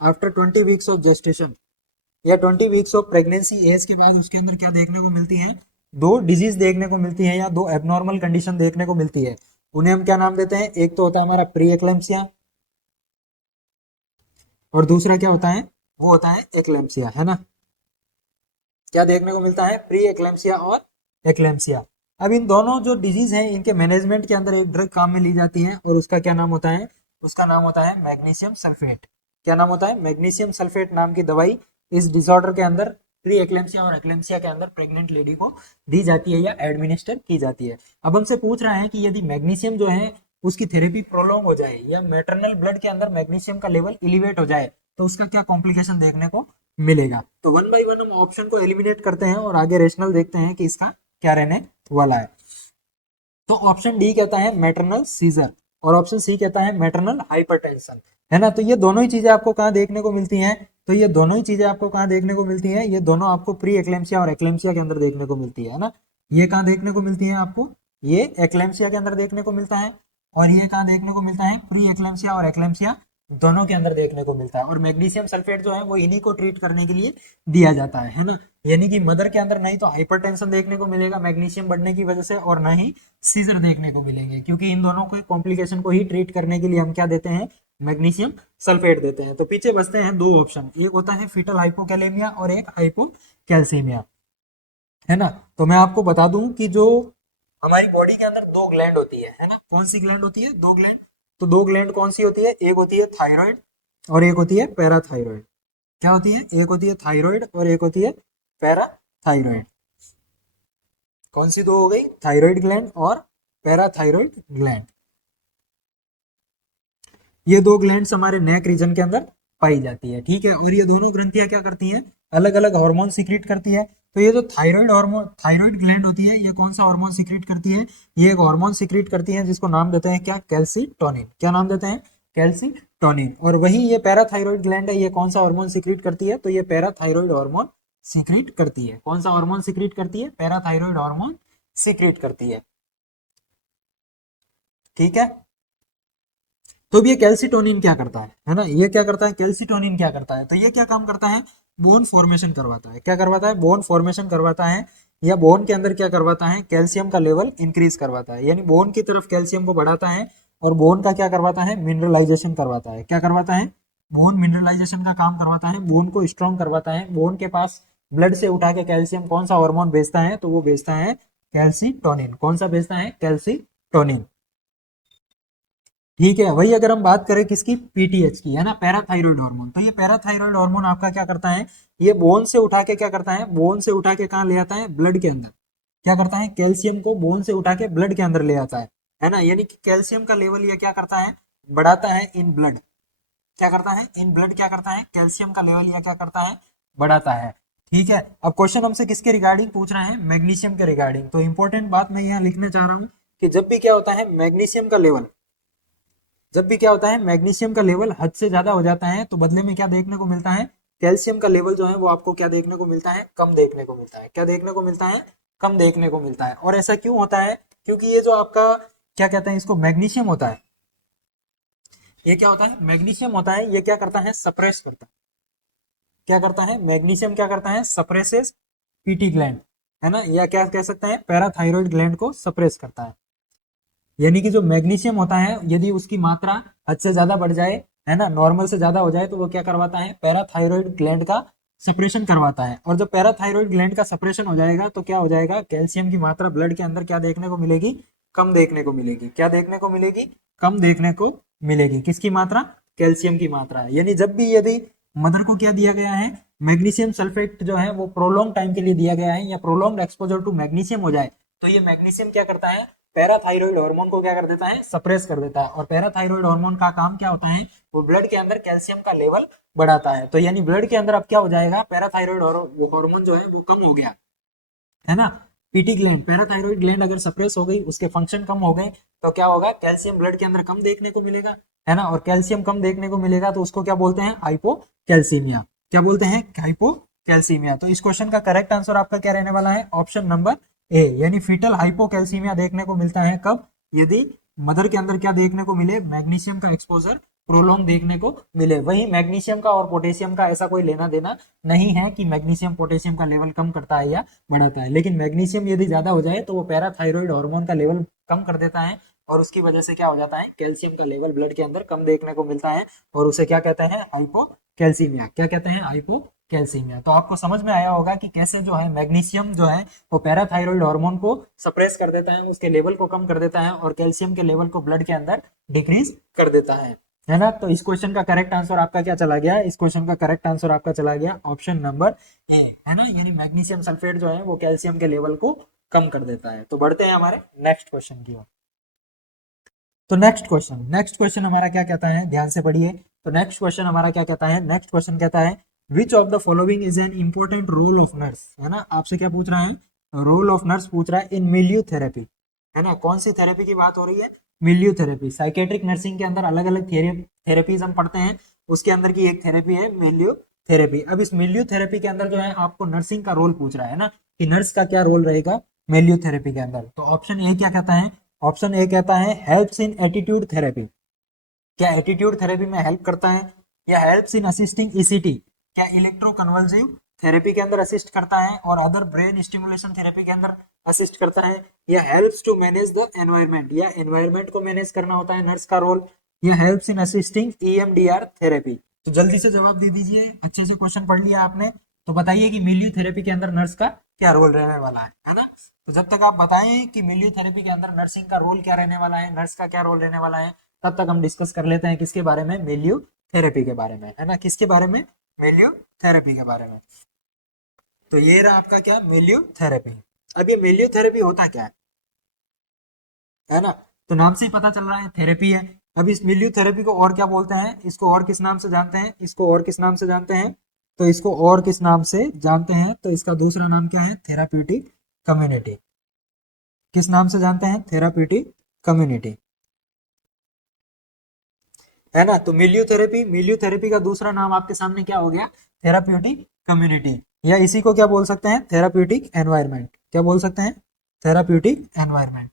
after 20 weeks of gestation या 20 वीक्स ऑफ प्रेगनेंसी एज के बाद उसके अंदर क्या देखने को मिलती है, 2 डिजीज देखने को मिलती है या 2 एबनॉर्मल कंडीशन देखने को मिलती है। उन्हें हम क्या नाम देते हैं, एक तो होता है हमारा प्री एक्लेम्पसिया और दूसरा क्या होता है, वो होता है एक्लेम्पसिया, है ना। क्या देखने को मिलता है, प्री एक्लेम्पसिया और एक्लेम्पसिया। अब इन दोनों जो डिजीज हैं इनके मैनेजमेंट के अंदर एक ड्रग काम में ली जाती है और उसका क्या नाम होता है, उसका नाम होता है मैग्नीशियम सल्फेट। क्या नाम होता है, मैग्नीशियम सल्फेट नाम की दवाई इस डिसऑर्डर के अंदर, प्री एक्लेम्पसिया और एक्लेम्पसिया के अंदर प्रेग्नेंट लेडी को दी जाती है या एडमिनिस्टर की जाती है। अब हमसे पूछ रहा है कि यदि मैग्नीशियम जो है उसकी थेरेपी प्रोलॉन्ग हो जाए या मैटरनल ब्लड के अंदर मैग्नीशियम का लेवल एलिवेट हो जाए तो उसका क्या कॉम्प्लिकेशन देखने को मिलेगा। तो 1 बाय 1 हम ऑप्शन को एलिमिनेट करते हैं और आगे रेशनल देखते हैं कि इसका क्या रहने वाला है। तो ऑप्शन डी कहता है मैटरनल सीजर और ऑप्शन सी कहता है मैटरनल हाइपरटेंशन, है ना। तो ये दोनों ही चीजें आपको कहाँ देखने को मिलती हैं, तो ये दोनों ही चीजें आपको कहाँ देखने को मिलती हैं, ये दोनों आपको प्री एक्लेम्पसिया और एक्लेम्पसिया के अंदर देखने को मिलती है ना। ये कहाँ देखने को मिलती है आपको, ये एक्लेम्पसिया के अंदर देखने को मिलता है और ये कहाँ देखने को मिलता है, प्री एक्लेम्पसिया और एक्लेम्पसिया दोनों के अंदर देखने को मिलता है। और मैग्नीशियम सल्फेट जो है वो इन्हीं को ट्रीट करने के लिए दिया जाता है ना। यानी कि मदर के अंदर नहीं तो हाइपरटेंशन देखने को मिलेगा मैग्नीशियम बढ़ने की वजह से और ना ही सीजर देखने को मिलेंगे, क्योंकि इन दोनों को कॉम्प्लिकेशन को ही ट्रीट करने के लिए हम क्या देते हैं, मैग्नीशियम सल्फेट देते हैं। तो पीछे बचते हैं 2 ऑप्शन, एक होता है फीटल हाइपोकैलेमिया और एक हाइपोकैल्सीमिया, है ना। तो मैं आपको बता दूं कि जो हमारी बॉडी के अंदर 2 ग्लैंड होती है ना, कौन सी ग्लैंड होती है, 2 ग्लैंड। तो 2 ग्लैंड कौन सी होती है, एक होती है थायराइड और एक होती है पैराथायराइड। क्या होती है, एक होती है थायराइड और एक होती है पैराथायराइड। कौन सी 2 हो गई, थायराइड ग्लैंड और पैराथायराइड ग्लैंड। ये 2 ग्लैंड्स हमारे नेक रीजन के अंदर पाई जाती है, ठीक है। और ये दोनों ग्रंथियां क्या करती हैं, अलग अलग हार्मोन सीक्रेट करती है। तो ये जो थायराइड हार्मोन, थायराइड ग्लैंड होती है, ये कौन सा हार्मोन सीक्रेट करती है, ये एक हार्मोन सीक्रेट करती है जिसको नाम देते हैं क्या, कैल्सीटोनिन। क्या नाम देते हैं, कैल्सीटोनिन। टोनिन। और वही ये पैराथायरॉइड ग्लैंड है, ये कौन सा हार्मोन सीक्रेट करती है? तो ये पैराथायरॉइड हार्मोन सीक्रेट करती है। कौन सा हार्मोन सीक्रेट करती है? पैराथायरॉइड हार्मोन सीक्रेट करती है। ठीक है, तो अब ये कैल्सिटोनिन क्या करता है ना, ये क्या करता है, कैल्सिटोनिन क्या करता है? तो ये क्या काम करता है? बोन फॉर्मेशन करवाता है। क्या करवाता है? बोन फॉर्मेशन करवाता है, या बोन के अंदर क्या करवाता है? कैल्शियम का लेवल इंक्रीज करवाता है, यानी बोन की तरफ कैल्शियम को बढ़ाता है। और बोन का क्या करवाता है? मिनरलाइजेशन करवाता है। क्या करवाता है? बोन मिनरलाइजेशन का काम करवाता है, बोन को स्ट्रॉन्ग करवाता है। बोन के पास ब्लड से उठा के कैल्शियम कौन सा हार्मोन भेजता है? तो वो भेजता है कैल्सिटोनिन। कौन सा भेजता है? कैल्सिटोनिन। ठीक है, वही अगर हम बात करें किसकी, पीटीएच की, है ना, पैराथायरॉइड हार्मोन। तो ये पैराथायरॉइड हार्मोन आपका क्या करता है? ये बोन से उठा के क्या करता है? बोन से उठा के कहाँ ले आता है? ब्लड के अंदर। क्या करता है? कैल्शियम को बोन से उठा के ब्लड के अंदर ले आता है ना, यानी कि कैल्शियम का लेवल ये क्या करता है? बढ़ाता है इन ब्लड। क्या करता है? इन ब्लड क्या करता है? कैल्शियम का लेवल ये क्या करता है? बढ़ाता है। ठीक है, अब क्वेश्चन हमसे किसके रिगार्डिंग पूछ रहे हैं? मैग्नीशियम के रिगार्डिंग। तो इंपॉर्टेंट बात मैं यहाँ लिखने चाह रहा हूँ कि जब भी क्या होता है, मैग्नीशियम का लेवल, जब भी क्या होता है, मैग्नीशियम का लेवल हद से ज्यादा हो जाता है, तो बदले में क्या देखने को मिलता है? कैल्शियम का लेवल जो है वो आपको क्या देखने को मिलता है? कम देखने को मिलता है। क्या देखने को मिलता है? कम देखने को मिलता है। और ऐसा क्यों होता है? क्योंकि ये जो आपका क्या कहते हैं इसको, मैग्नीशियम होता है, ये क्या होता है? मैग्नीशियम होता है, ये क्या करता है? सप्रेस करता है। क्या करता है? मैग्नीशियम क्या करता है? सप्रेसेस पीटी ग्लैंड, है ना, या क्या कह सकते हैं, पैराथायरॉइड ग्लैंड को सप्रेस करता है। यानी कि जो मैग्नीशियम होता है, यदि उसकी मात्रा हद से ज्यादा बढ़ जाए, है ना, नॉर्मल से ज्यादा हो जाए, तो वो क्या करवाता है? पैराथायरॉइड ग्लैंड का सप्रेशन करवाता है। और जब पैराथायरॉइड ग्लैंड का सप्रेशन हो जाएगा तो क्या हो जाएगा? कैल्शियम की मात्रा ब्लड के अंदर क्या देखने को मिलेगी? कम देखने को मिलेगी। क्या देखने को मिलेगी? कम देखने को मिलेगी। किसकी मात्रा? कैल्शियम की मात्रा। यानी जब भी यदि मदर को क्या दिया गया है, मैग्नीशियम सल्फेट जो है वो प्रोलॉन्ग टाइम के लिए दिया गया है, या प्रोलॉन्ग एक्सपोजर टू मैग्नीशियम हो जाए, तो ये मैग्नीशियम क्या करता है? पैराथायरॉइड हार्मोन को क्या कर देता है? सप्रेस कर देता है। और पैराथायरॉइड हार्मोन का काम क्या होता है? वो ब्लड के अंदर कैल्शियम का लेवल बढ़ाता है। तो यानी ब्लड के अंदर अब क्या हो जाएगा? पैराथायरॉइड हार्मोन जो है वो कम हो गया, है ना। पीटी ग्लैंड, पैराथायरॉइड ग्लैंड अगर सप्रेस हो गई, उसके फंक्शन कम हो गए, तो क्या होगा? कैल्शियम ब्लड के अंदर कम देखने को मिलेगा, है ना। और कैल्शियम कम देखने को मिलेगा तो उसको क्या बोलते हैं? हाइपोकैल्सीमिया। क्या बोलते हैं? हाइपोकैल्सीमिया। तो इस क्वेश्चन का करेक्ट आंसर आपका क्या रहने वाला है? ऑप्शन नंबर ए, यानी फीटल हाइपोकैल्सीमिया देखने को मिलता है कब? यदि मदर के अंदर क्या देखने को मिले? मैग्नीशियम का एक्सपोजर प्रोलॉन्ग देखने को मिले। वही मैग्नीशियम का और पोटेशियम का ऐसा कोई लेना देना नहीं है कि मैग्नीशियम पोटेशियम का लेवल कम करता है या बढ़ाता है, लेकिन मैग्नीशियम यदि ज्यादा हो जाए तो वो पैराथायरॉइड हार्मोन का लेवल कम कर देता है, और उसकी वजह से क्या हो जाता है? कैल्शियम का लेवल ब्लड के अंदर कम देखने को मिलता है, और उसे क्या कहते हैं? हाइपोकैल्सीमिया। क्या कहते हैं? हाइपोकैल्सीमिया। तो आपको समझ में आया होगा कि कैसे जो है मैग्नीशियम जो है वो पैराथायरॉइड हार्मोन को सप्रेस कर देता है, उसके लेवल को कम कर देता है, और कैल्शियम के लेवल को ब्लड के अंदर डिक्रीज कर देता है ना। तो इस क्वेश्चन का करेक्ट आंसर आपका क्या चला गया? इस क्वेश्चन का करेक्ट आंसर आपका चला गया ऑप्शन नंबर ए, है ना, यानी मैग्नीशियम सल्फेट जो है वो कैल्शियम के लेवल को कम कर देता है। तो बढ़ते हैं हमारे नेक्स्ट क्वेश्चन की ओर। तो नेक्स्ट क्वेश्चन हमारा क्या कहता है? ध्यान से पढ़िए। तो नेक्स्ट क्वेश्चन हमारा क्या कहता है? नेक्स्ट क्वेश्चन कहता है which of the following is an important role of nurse, है ना। आपसे क्या पूछ रहा है? रोल ऑफ नर्स पूछ रहा है इन मिलियो थेरेपी, है ना। कौन सी थेरेपी की बात हो रही है? मिलियो थेरेपी। साइकेट्रिक नर्सिंग के अंदर अलग अलग थेरेपीज हम पढ़ते हैं, उसके अंदर की एक थेरेपी है मिलियो थेरेपी। अब इस मिलियो थेरेपी के अंदर जो है आपको नर्सिंग का रोल पूछ रहा है ना, कि नर्स का क्या रोल रहेगा मिलियो थेरेपी के अंदर। तो ऑप्शन ए क्या कहता है? ऑप्शन ए कहता है हेल्प्स इन एटीट्यूड थेरेपी। क्या एटीट्यूड थेरेपी में हेल्प करता है? या हेल्प्स इन असिस्टिंग ईसीटी, क्या इलेक्ट्रोकन्वल्सिव थेरेपी के अंदर असिस्ट करता है, और अदर ब्रेन स्टिमुलेशन थेरेपी के अंदर असिस्ट करता है, या helps to manage the environment, या एनवायरनमेंट को मैनेज करना होता है नर्स का रोल, या helps in assisting EMDR therapy. तो जल्दी से जवाब दे दीजिए, अच्छे से क्वेश्चन पढ़ लिया आपने, तो बताइए कि मिलियो थेरेपी के अंदर नर्स का क्या रोल रहने वाला है ना। तो जब तक आप बताएं कि मिलियो थेरेपी के अंदर नर्सिंग का रोल क्या रहने वाला है, नर्स का क्या रोल रहने वाला है, तब तक हम डिस्कस कर लेते हैं किसके बारे में? मिलियो थेरेपी के बारे में, है ना। किसके बारे में? मिलियो थेरेपी के बारे में। तो ये रहा आपका क्या? मिलियो थेरेपी। अब ये मिलियो थेरेपी होता क्या है ना। तो नाम से ही पता चल रहा है थेरेपी है। अब इस मिलियो थेरेपी को और क्या बोलते हैं? इसको और किस नाम से जानते हैं? इसको और किस नाम से जानते हैं? तो इसको और किस नाम से जानते हैं? तो इसका दूसरा नाम क्या है? Therapeutic community. किस नाम से जानते हैं? थेराप्यूटिक कम्युनिटी, है ना। तो मिलियोथेरेपी का दूसरा नाम आपके सामने क्या हो गया, थेराप्यूटिक कम्युनिटी, या इसी को क्या बोल सकते हैं, थेराप्यूटिक एनवायरनमेंट। क्या बोल सकते हैं, थेराप्यूटिक एनवायरनमेंट।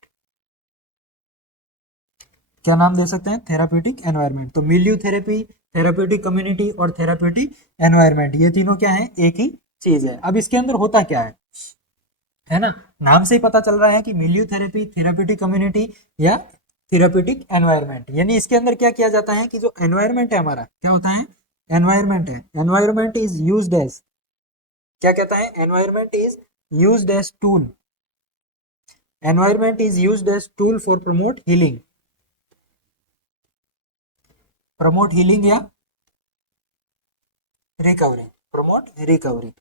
क्या नाम दे सकते हैं, थेराप्यूटिक एनवायरनमेंट। तो मिलियोथेरेपी, थेराप्यूटिक कम्युनिटी और थेराप्यूटिक एनवायरनमेंट, ये तीनों क्या है, एक ही चीज है। अब इसके अंदर होता क्या है ना, नाम से ही पता चल रहा है कि मिलियोथेरेपी, थेराप्यूटिक कम्युनिटी या थेराप्यूटिक एनवायरनमेंट, यानी इसके अंदर क्या किया जाता है कि जो एनवायरनमेंट है हमारा, क्या होता है, एनवायरनमेंट है, एनवायरनमेंट इज यूज्ड एज, क्या कहता है, environment is used as tool, environment is used as tool for promote healing, promote healing या रिकवरी, प्रमोट रिकवरी,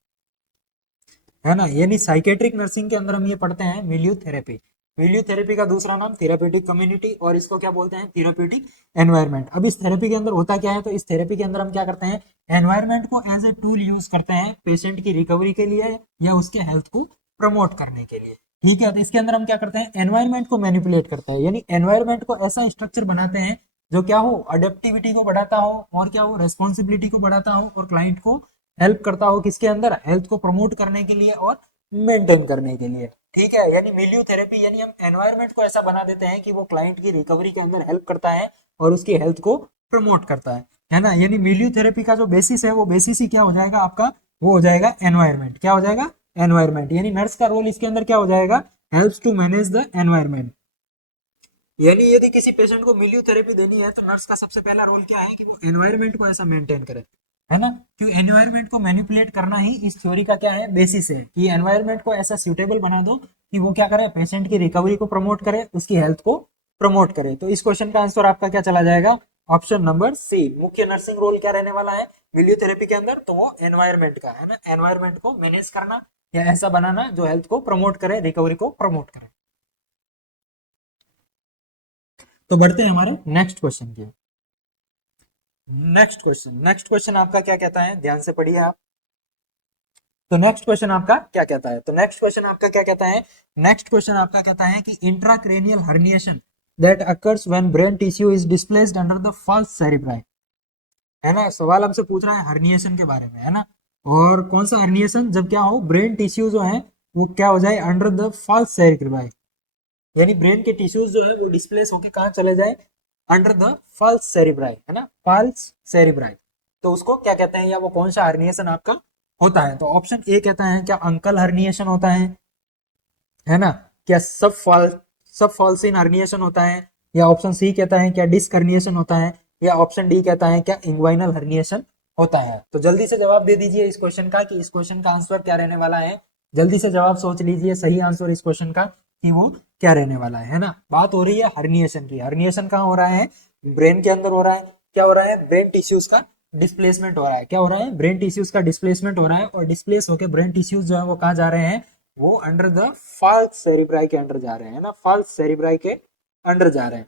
है ना। यानी साइकेट्रिक नर्सिंग के अंदर हम ये पढ़ते हैं मिलियोथेरेपी, मिलियोथेरेपी का दूसरा नाम थेराप्यूटिक कम्युनिटी, और इसको क्या बोलते हैं, थेराप्यूटिक एनवायरनमेंट। अब इस थेरेपी के अंदर होता क्या है, तो इस थेरेपी के अंदर हम क्या करते हैं, एनवायरनमेंट को एज ए टूल यूज करते हैं पेशेंट की रिकवरी के लिए या उसके हेल्थ को प्रमोट करने के लिए, ठीक है। तो इसके अंदर हम क्या करते हैं, एनवायरनमेंट को मैनिपुलेट करते हैं, यानी एनवायरनमेंट को ऐसा स्ट्रक्चर बनाते हैं जो क्या हो, अडेप्टिविटी को बढ़ाता हो, और क्या हो, रेस्पॉन्सिबिलिटी को बढ़ाता हो, और क्लाइंट को हेल्प करता हो, किसके अंदर, हेल्थ को प्रमोट करने के लिए और मेंटेन करने के लिए, ठीक है। यानी मिलियोथेरेपी, यानी हम एनवायरनमेंट को ऐसा बना देते हैं कि वो क्लाइंट की रिकवरी के अंदर हेल्प करता है और उसकी हेल्थ को प्रमोट करता है ना। यानी मिलियोथेरेपी का जो बेसिस है, वो बेसिस ही क्या हो जाएगा आपका, वो हो जाएगा एनवायरनमेंट। क्या हो जाएगा, एनवायरनमेंट। यानी नर्स का रोल इसके अंदर क्या हो जाएगा, helps to manage the environment. यानी यदि किसी पेशेंट को मिलियोथेरेपी देनी है तो नर्स का सबसे पहला रोल क्या है कि वो एनवायरनमेंट को ऐसा मेंटेन करे, है ना। क्योंकि एनवायरनमेंट को मैनिपुलेट करना ही इस थ्योरी का क्या है, बेसिस है, कि एनवायरनमेंट को ऐसा सूटेबल बना दो कि वो क्या करे, पेशेंट की रिकवरी को प्रमोट करे, उसकी हेल्थ को प्रमोट करे। तो इस क्वेश्चन का आंसर आपका क्या चला जाएगा, ऑप्शन नंबर सी। मुख्य नर्सिंग रोल क्या रहने वाला है मिलियोथेरेपी के अंदर, तो वो एनवायरनमेंट का है ना, एनवायरनमेंट को मैनेज करना या ऐसा बनाना जो हेल्थ को प्रमोट करे, रिकवरी को प्रमोट करे। तो बढ़ते हैं हमारे नेक्स्ट क्वेश्चन की। नेक्स्ट क्वेश्चन आपका क्या कहता है, ध्यान से पढ़िए आप। तो नेक्स्ट क्वेश्चन आपका क्या कहता है, तो नेक्स्ट क्वेश्चन आपका क्या कहता है, नेक्स्ट क्वेश्चन आपका कहता है कि intracranial herniation that occurs when brain tissue is displaced under the falx cerebri, है ना। सवाल हमसे पूछ रहा है हर्निएशन के बारे में, है ना। और कौन सा हर्निएशन, जब क्या हो, ब्रेन टिश्यू जो है वो क्या हो जाए, अंडर द फॉल्स सेरिब्राई, यानी ब्रेन के टिश्यूज जो है वो डिस्प्लेस होके कहाँ चले जाए, अंडर द फॉल्स सेरिब्राई, है ना, फॉल्स सेरिब्राई। तो उसको क्या कहते हैं, या वो कौन सा हर्निएशन आपका होता है। तो ऑप्शन ए कहता है क्या अंकल हर्निएशन होता है ना, क्या सब फॉल्सिन हर्निएशन होता है, या ऑप्शन सी कहता है क्या डिस्क हर्निएशन होता है, या ऑप्शन डी कहता है क्या इंग्वाइनल हर्निएशन होता है। तो जल्दी से जवाब दे दीजिए इस क्वेश्चन का कि इस क्वेश्चन का आंसर क्या रहने वाला है। जल्दी से जवाब सोच लीजिए सही आंसर इस क्वेश्चन का कि वो क्या रहने वाला है ना। बात हो रही है हर्निएशन की, हर्निएशन कहाँ हो रहा है, ब्रेन के अंदर हो रहा है। क्या हो रहा है, ब्रेन टिश्यूज का डिस्प्लेसमेंट हो रहा है। क्या हो रहा है, ब्रेन टिश्यूज का डिस्प्लेसमेंट हो रहा है, और डिस्प्लेस होकर ब्रेन टिश्यूज जो है वो कहाँ जा रहे हैं, वो अंडर द फॉल्स सेरिब्राई के अंडर जा रहे हैं ना, फॉल्स सेरिब्राई के अंडर जा रहे हैं।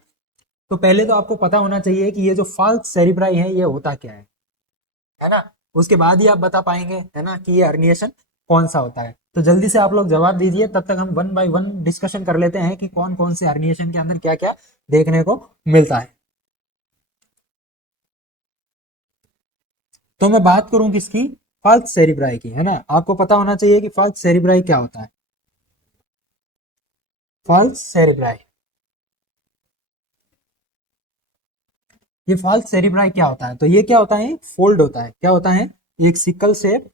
तो पहले तो आपको पता होना चाहिए कि ये जो फॉल्स सेरिब्राई है ये होता क्या है ना। उसके बाद ही आप बता पाएंगे, है ना, कि ये हर्निएशन कौन सा होता है। तो जल्दी से आप लोग जवाब दीजिए, तब तक हम वन बाय वन डिस्कशन कर लेते हैं कि कौन कौन से हर्निएशन के अंदर क्या क्या देखने को मिलता है। तो मैं बात करूं किसकी, फॉल्स सेरिब्राई की, है ना। आपको पता होना चाहिए कि फॉल्स सेरिब्राई क्या होता है, फॉल्स सेरिब्राई, ये फॉल्स सेरिब्राई क्या होता है, तो ये क्या होता है, फोल्ड होता है। क्या होता है, एक सिकल शेप,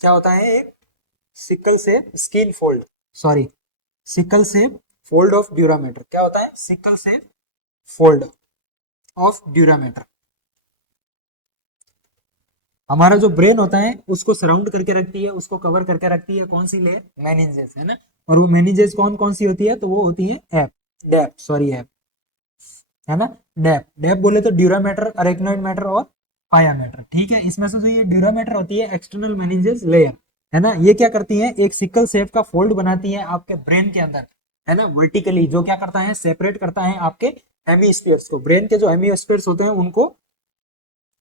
क्या होता है, एक sickle shape skin fold, sorry, sickle shape fold of dura mater. क्या होता है, sickle shape fold of dura mater. हमारा जो ब्रेन होता है उसको सराउंड करके रखती है, उसको कवर करके रखती है कौन सी लेयर, मेनिंजेस, है ना। और वो मेनिंजेस कौन कौन सी होती है, तो वो होती है एप, डेप, सॉरी एप, है ना। डेप, डेप बोले तो ड्यूरा मैटर, अरेक्नोइड मैटर और पाया मैटर, ठीक है। इसमें से जो ये ड्यूरा मैटर होती है एक्सटर्नल मेनिंजेस लेयर, है ना, ये क्या करती है, एक सिकल शेप का फोल्ड बनाती है आपके ब्रेन के अंदर, है ना, वर्टिकली, जो क्या करता है, सेपरेट करता है आपके हेमीस्फीयर्स को, ब्रेन के जो हेमीस्फीयर्स होते हैं उनको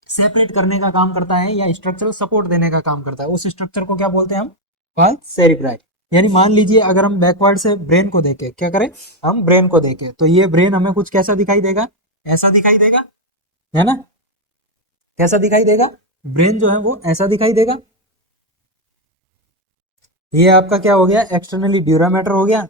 सेपरेट करने का काम करता है, या स्ट्रक्चरल सपोर्ट देने का काम करता है। उस स्ट्रक्चर को क्या बोलते हैं हम, फॉल्स सेरिब्राई। यानी मान लीजिए अगर हम बैकवर्ड से ब्रेन को देखें, क्या करें, हम ब्रेन को देखें, तो ये ब्रेन हमें कुछ कैसा दिखाई देगा, ऐसा दिखाई देगा, है ना। कैसा दिखाई देगा, ब्रेन जो है वो ऐसा दिखाई देगा। ये आपका क्या हो गया, एक्सटर्नली ड्यूरामेटर हो गया,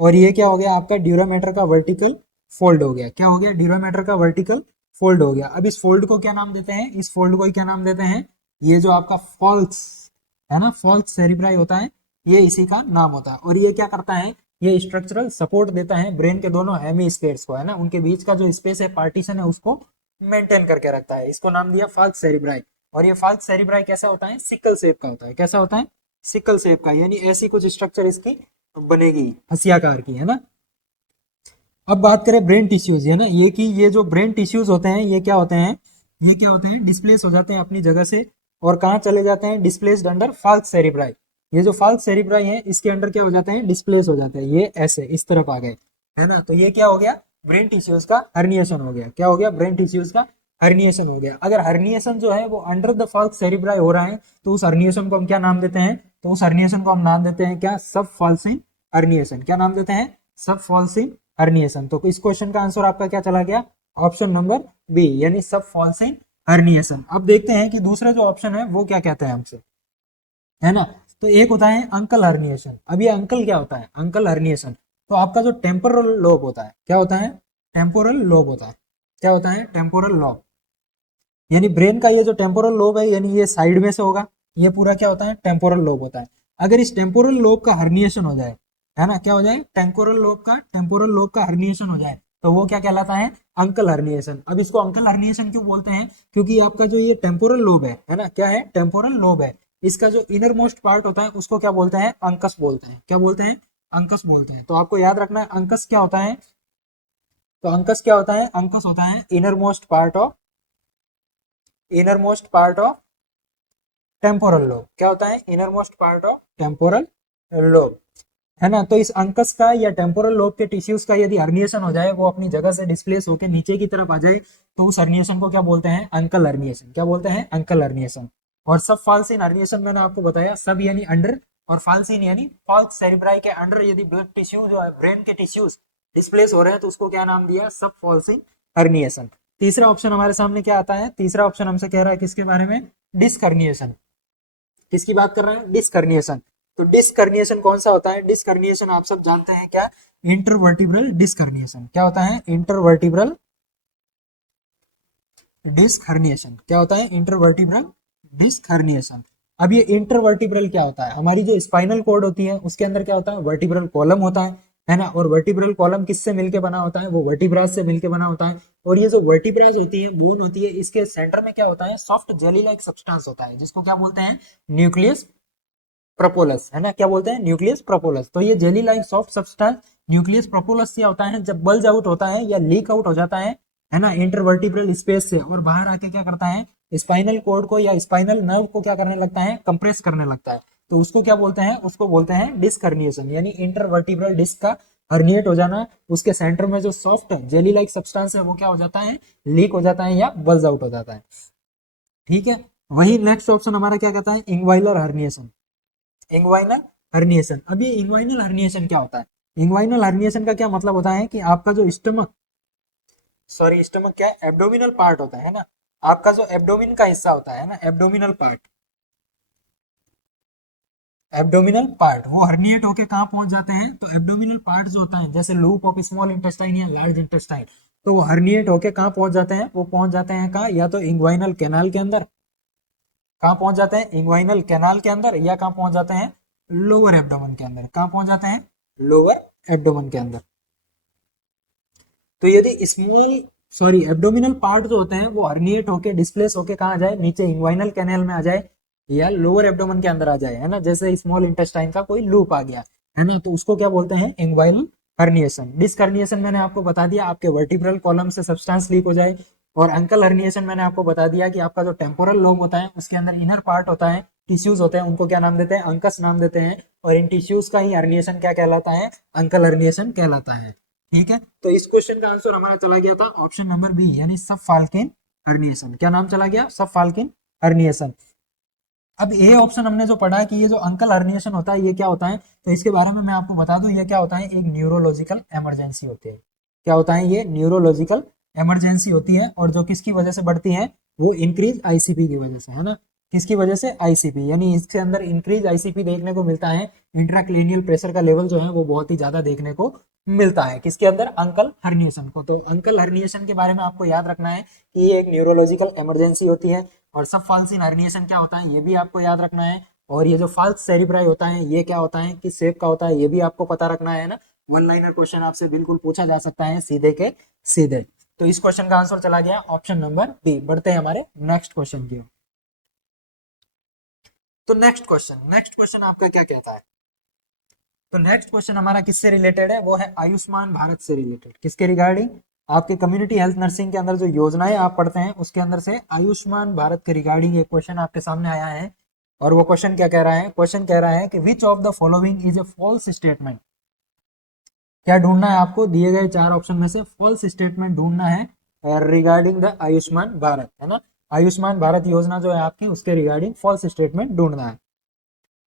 और ये क्या हो गया आपका ड्यूरामेटर का वर्टिकल फोल्ड हो गया। क्या हो गया, ड्यूरामेटर का वर्टिकल फोल्ड हो गया। अब इस फोल्ड को क्या नाम देते हैं, इस फोल्ड को ही क्या नाम देते हैं, ये जो आपका फॉल्स है ना, फॉल्स सेरिब्राई होता है, ये इसी का नाम होता है। और ये क्या करता है, ये स्ट्रक्चरल सपोर्ट देता है ब्रेन के दोनों हेमीस्फेयर्स को, है ना, उनके बीच का जो स्पेस है, पार्टीशन है, उसको मेंटेन करके रखता है। इसको नाम दिया फॉल्स सेरिब्राई। और ये फॉल्स सेरिब्राई कैसा होता है, सिकल शेप का होता है। कैसा होता है, सिकल शेप का, यानी ऐसी कुछ स्ट्रक्चर इसकी बनेगी, हंसियाकार की, है ना। अब बात करें ब्रेन टिश्यूज, है ना, ये कि ये जो ब्रेन टिश्यूज होते हैं ये क्या होते हैं, ये क्या होते हैं, डिस्प्लेस हो जाते हैं अपनी जगह से, और कहाँ चले जाते हैं, डिस्प्लेस्ड अंडर फाल्स सेरिब्राई। ये जो फाल्स सेरिब्राई है इसके अंडर क्या हो जाते हैं, डिस्प्लेस हो जाते हैं, ये ऐसे इस तरफ आ गए, है ना। तो ये क्या हो गया, ब्रेन टिश्यूज का हर्निएशन हो गया। क्या हो गया, ब्रेन टिश्यूज का हर्निएशन हो गया। अगर हर्निएशन जो है वो अंडर द फाल्स सेरिब्राई हो रहा है तो उस हर्निएशन को हम क्या नाम देते हैं, तो उस हर्निएशन को हम नाम देते हैं क्या, सब फॉल्सिन हर्निएशन। क्या नाम देते हैं, सब फॉल्सिन हर्निएशन। तो इस क्वेश्चन का आंसर आपका क्या चला गया, ऑप्शन नंबर बी, यानी सब फॉल्सिन हर्निएशन। अब देखते हैं कि दूसरा जो ऑप्शन है वो क्या कहते हैं हमसे, है ना। तो एक होता है अंकल हर्निएशन। अब ये अंकल क्या होता है, अंकल हर्निएशन, तो आपका जो टेम्पोरल लोब होता है, क्या होता है, टेम्पोरल लोब होता है। क्या होता है, टेम्पोरल लोब, यानी ब्रेन का ये जो टेम्पोरल लोब है, यानी ये साइड में से होगा, ये पूरा क्या होता है, टेम्पोरल लोब होता है। अगर इस टेम्पोरल लोब का हर्निएशन हो जाए, है ना, क्या हो जाए, टेम्पोरल लोब का हर्निएशन हो जाए, तो वो क्या कहलाता है, अंकल हर्निएशन। अब इसको अंकल हर्निएशन क्यों बोलते हैं, क्योंकि आपका जो ये टेम्पोरल लोब है ना, क्या है, टेम्पोरल लोब है, इसका जो इनर मोस्ट पार्ट होता है उसको क्या बोलते हैं, अंकस बोलते हैं। क्या बोलते हैं, अंकस बोलते हैं। तो आपको याद रखना है अंकस क्या होता है, तो अंकस क्या होता है, अंकस होता है inner most part of temporal lobe. क्या होता है, inner most part of temporal lobe, है ना। तो इस अंकस का या टेम्पोरल लोब के टिश्यूज का यदि हर्निएशन हो जाए, वो अपनी जगह से डिस्प्लेस होकर नीचे की तरफ आ जाए, तो उस हर्निएशन को क्या बोलते हैं, अंकल हर्निएशन। क्या बोलते हैं, अंकल हर्निएशन। और सब फाल्सिन हर्निएशन मैंने आपको बताया, सब यानी अंडर, और फाल्सिन यानी फाल्स सेरिब्राई के अंडर यदि ब्लड टिश्यू जो है, ब्रेन के टिश्यूज डिस्प्लेस हो रहे हैं, तो उसको क्या नाम दिया, सब फाल्सिन हर्निएशन। तीसरा ऑप्शन हमारे सामने क्या आता है, तीसरा ऑप्शन हमसे कह रहा है किसके बारे में, डिस्क हर्निएशन। किसकी बात कर रहे हैं, डिस्क हर्निएशन। तो डिस्क हर्निएशन कौन सा होता है, डिस्क हर्निएशन आप सब जानते हैं क्या, इंटरवर्टिब्रल डिस्क हर्निएशन। क्या होता है, इंटरवर्टिब्रल डिस्क हर्निएशन। क्या होता है, इंटरवर्टिब्रल डिस्क हर्निएशन। अब ये इंटरवर्टिब्रल क्या होता है, हमारी जो स्पाइनल कॉर्ड होती है उसके अंदर क्या होता है, वर्टिब्रल कॉलम होता है ना। और वर्टिब्रल कॉलम किससे मिलके बना होता है, वो वर्टिब्रास से मिलके बना होता है। और ये जो वर्टिब्रास होती है, बोन होती है, इसके सेंटर में क्या होता है, सॉफ्ट जेली लाइक सब्सटेंस होता है, जिसको क्या बोलते हैं, न्यूक्लियस प्रोपोलस, है ना। क्या बोलते हैं, न्यूक्लियस प्रोपोलस। तो ये jelly like soft substance nucleus pulposus क्या होता है, जब बल्ज आउट होता है या लीक आउट हो जाता है ना, इंटरवर्टिब्रल स्पेस से, और बाहर आके क्या करता है, स्पाइनल कोड को या स्पाइनल नर्व को क्या करने लगता है, कंप्रेस करने लगता है। तो उसको क्या बोलते हैं, उसको बोलते हैं डिस्क हर्निएशन, यानी इंटरवर्टिब्रल डिस्क का हर्निएट हो जाना। उसके सेंटर में जो सॉफ्ट जेली लाइक सब्सटेंस है वो क्या हो जाता है, लीक हो जाता है या बल्ज आउट हो जाता है। ठीक है। वही नेक्स्ट ऑप्शन हमारा क्या कहता है, इंग्वाइलर हर्निएशन। Inguinal herniation. अब ये इंग्वाइनल हर्निएशन क्या होता है, इंग्वाइनल हर्निएशन का क्या मतलब होता है कि आपका जो स्टमक क्या है, एब्डोमिनल पार्ट होता है ना, आपका जो एब्डोमिन का हिस्सा होता है ना, एब्डोमिनल पार्ट वो हर्निएट होके कहाँ पहुंच जाते हैं, तो एब्डोमिनल पार्ट जो होता है, जैसे लूप ऑफ स्मॉल इंटेस्टाइन या लार्ज इंटेस्टाइन, तो वो हर्निएट होके कहाँ पहुंच जाते हैं, वो पहुंच जाते हैं कहाँ, या तो इंग्वाइनल कैनाल के अंदर, कहाँ पहुंच जाते हैं, इंग्वाइनल कैनाल के अंदर, या कहाँ पहुंच जाते हैं, लोअर एब्डोमेन के अंदर। कहाँ पहुंच जाते हैं, लोअर एब्डोमेन के अंदर। तो यदि एब्डोमिनल पार्ट जो होते हैं वो हर्निएट होके डिस्प्लेस होके कहाँ आ जाए, नीचे इंग्वाइनल कैनाल में आ जाए, या लोअर एब्डोमेन के अंदर आ जाए, है ना। जैसे स्मॉल इंटेस्टाइन का कोई लूप आ गया, है ना, तो उसको क्या बोलते हैं, इंग्वाइनल हर्निएशन। डिस्क हर्निएशन मैंने आपको बता दिया, आपके वर्टिब्रल कॉलम से सब्सटेंस लीक हो जाए। और अंकल हर्निएशन मैंने आपको बता दिया कि आपका जो टेम्पोरल लोब होता है उसके अंदर इनर पार्ट होता है, टिश्यूज होते हैं, उनको क्या नाम देते हैं, अंकस नाम देते हैं। और इन टिश्यूज का ही हर्निएशन क्या कहलाता है, अंकल हर्निएशन कहलाता है। ठीक है। तो इस क्वेश्चन का आंसर हमारा चला गया था ऑप्शन नंबर बी, यानी सब फाल्केन हर्निएशन। क्या नाम चला गया, सब फाल्केन हर्निएशन। अब ये ऑप्शन हमने जो पढ़ा है कि ये जो अंकल हर्निएशन होता है ये क्या होता है, तो इसके बारे में मैं आपको बता दूं, ये क्या होता है, एक न्यूरोलॉजिकल इमरजेंसी होती है। क्या होता है, ये न्यूरोलॉजिकल इमरजेंसी होती है, और जो किसकी वजह से बढ़ती है, वो इंक्रीज आईसीपी की वजह से, है ना, किसकी वजह से, आईसीपी, यानी इसके अंदर इंक्रीज आईसीपी देखने को मिलता है, इंट्राक्रेनियल प्रेशर का लेवल जो है वो बहुत ही ज्यादा देखने को मिलता है, किसके अंदर, अंकल हर्निएशन को। तो अंकल हर्निएशन के बारे में आपको याद रखना है कि ये एक न्यूरोलॉजिकल इमरजेंसी होती है, और सब फाल्सिन हर्निएशन क्या होता है ये भी आपको याद रखना है, और ये जो फाल्स सेरिब्राई होता है ये क्या होता है, किस शेप का होता है ये भी आपको पता रखना है ना। वन लाइनर क्वेश्चन आपसे बिल्कुल पूछा जा सकता है सीधे के सीधे। तो इस क्वेश्चन का आंसर चला गया ऑप्शन नंबर बी। बढ़ते हैं हमारे नेक्स्ट क्वेश्चन की। तो नेक्स्ट क्वेश्चन आपका क्या कहता है। तो नेक्स्ट क्वेश्चन हमारा किससे रिलेटेड है, वो है आयुष्मान भारत से रिलेटेड। किसके रिगार्डिंग, आपके कम्युनिटी हेल्थ नर्सिंग के अंदर जो योजनाएं आप पढ़ते हैं उसके अंदर से आयुष्मान भारत के रिगार्डिंग एक क्वेश्चन आपके सामने आया है। और वो क्वेश्चन क्या कह रहा है, क्वेश्चन कह रहा है कि which of the following is a false statement. क्या ढूंढना है आपको, दिए गए चार ऑप्शन में से फॉल्स स्टेटमेंट ढूंढना है रिगार्डिंग द आयुष्मान भारत, है ना। आयुष्मान भारत योजना जो है आपकी उसके रिगार्डिंग फॉल्स स्टेटमेंट ढूंढना है।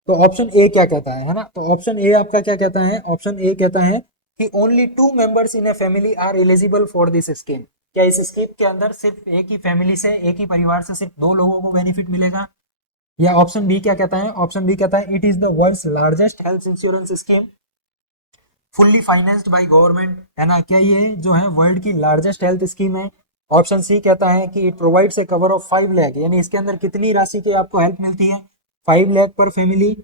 तो ऑप्शन ए क्या कहता है ना, तो ऑप्शन ए आपका क्या कहता है, ऑप्शन ए कहता है कि only 2 members in a family are eligible for this scheme. क्या इस स्कीम के अंदर सिर्फ एक ही फैमिली से, एक ही परिवार से सिर्फ 2 लोगों को बेनिफिट मिलेगा। या ऑप्शन बी क्या कहता है, ऑप्शन बी कहता है it is the world's largest health insurance scheme fully financed by government, है ना, क्या ये जो है वर्ल्ड की लार्जेस्ट हेल्थ स्कीम है। ऑप्शन सी कहता है कि it provides a cover of 5 lakh, यानी इसके अंदर कितनी राशि की आपको हेल्प मिलती है, 5 लाख पर फैमिली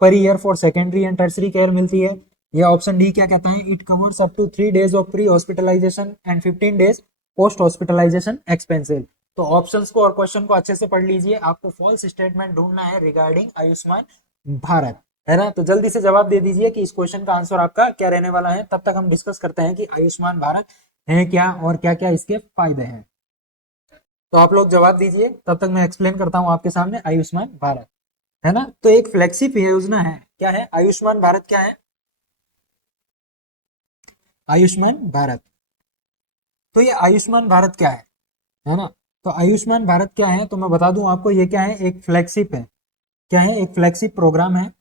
पर year for secondary and tertiary care मिलती है। या ऑप्शन डी क्या कहता है, it covers up to 3 days of pre hospitalization and 15 days post hospitalization expenses. तो ऑप्शंस को और क्वेश्चन को अच्छे से पढ़ लीजिए, आपको फॉल्स स्टेटमेंट ढूंढना है रिगार्डिंग आयुष्मान भारत, है ना। तो जल्दी से जवाब दे दीजिए कि इस क्वेश्चन का आंसर आपका क्या रहने वाला है, तब तक हम डिस्कस करते हैं कि आयुष्मान भारत है क्या और क्या क्या इसके फायदे हैं। तो आप लोग जवाब दीजिए, तब तक मैं एक्सप्लेन करता हूं आपके सामने आयुष्मान भारत, है ना। तो एक फ्लैगशिप योजना है, क्या है आयुष्मान भारत, क्या है आयुष्मान भारत। तो ये आयुष्मान भारत क्या है ना। तो आयुष्मान भारत क्या है, तो मैं बता दूं आपको ये क्या है, एक फ्लैगशिप है। क्या है, एक फ्लैगशिप प्रोग्राम है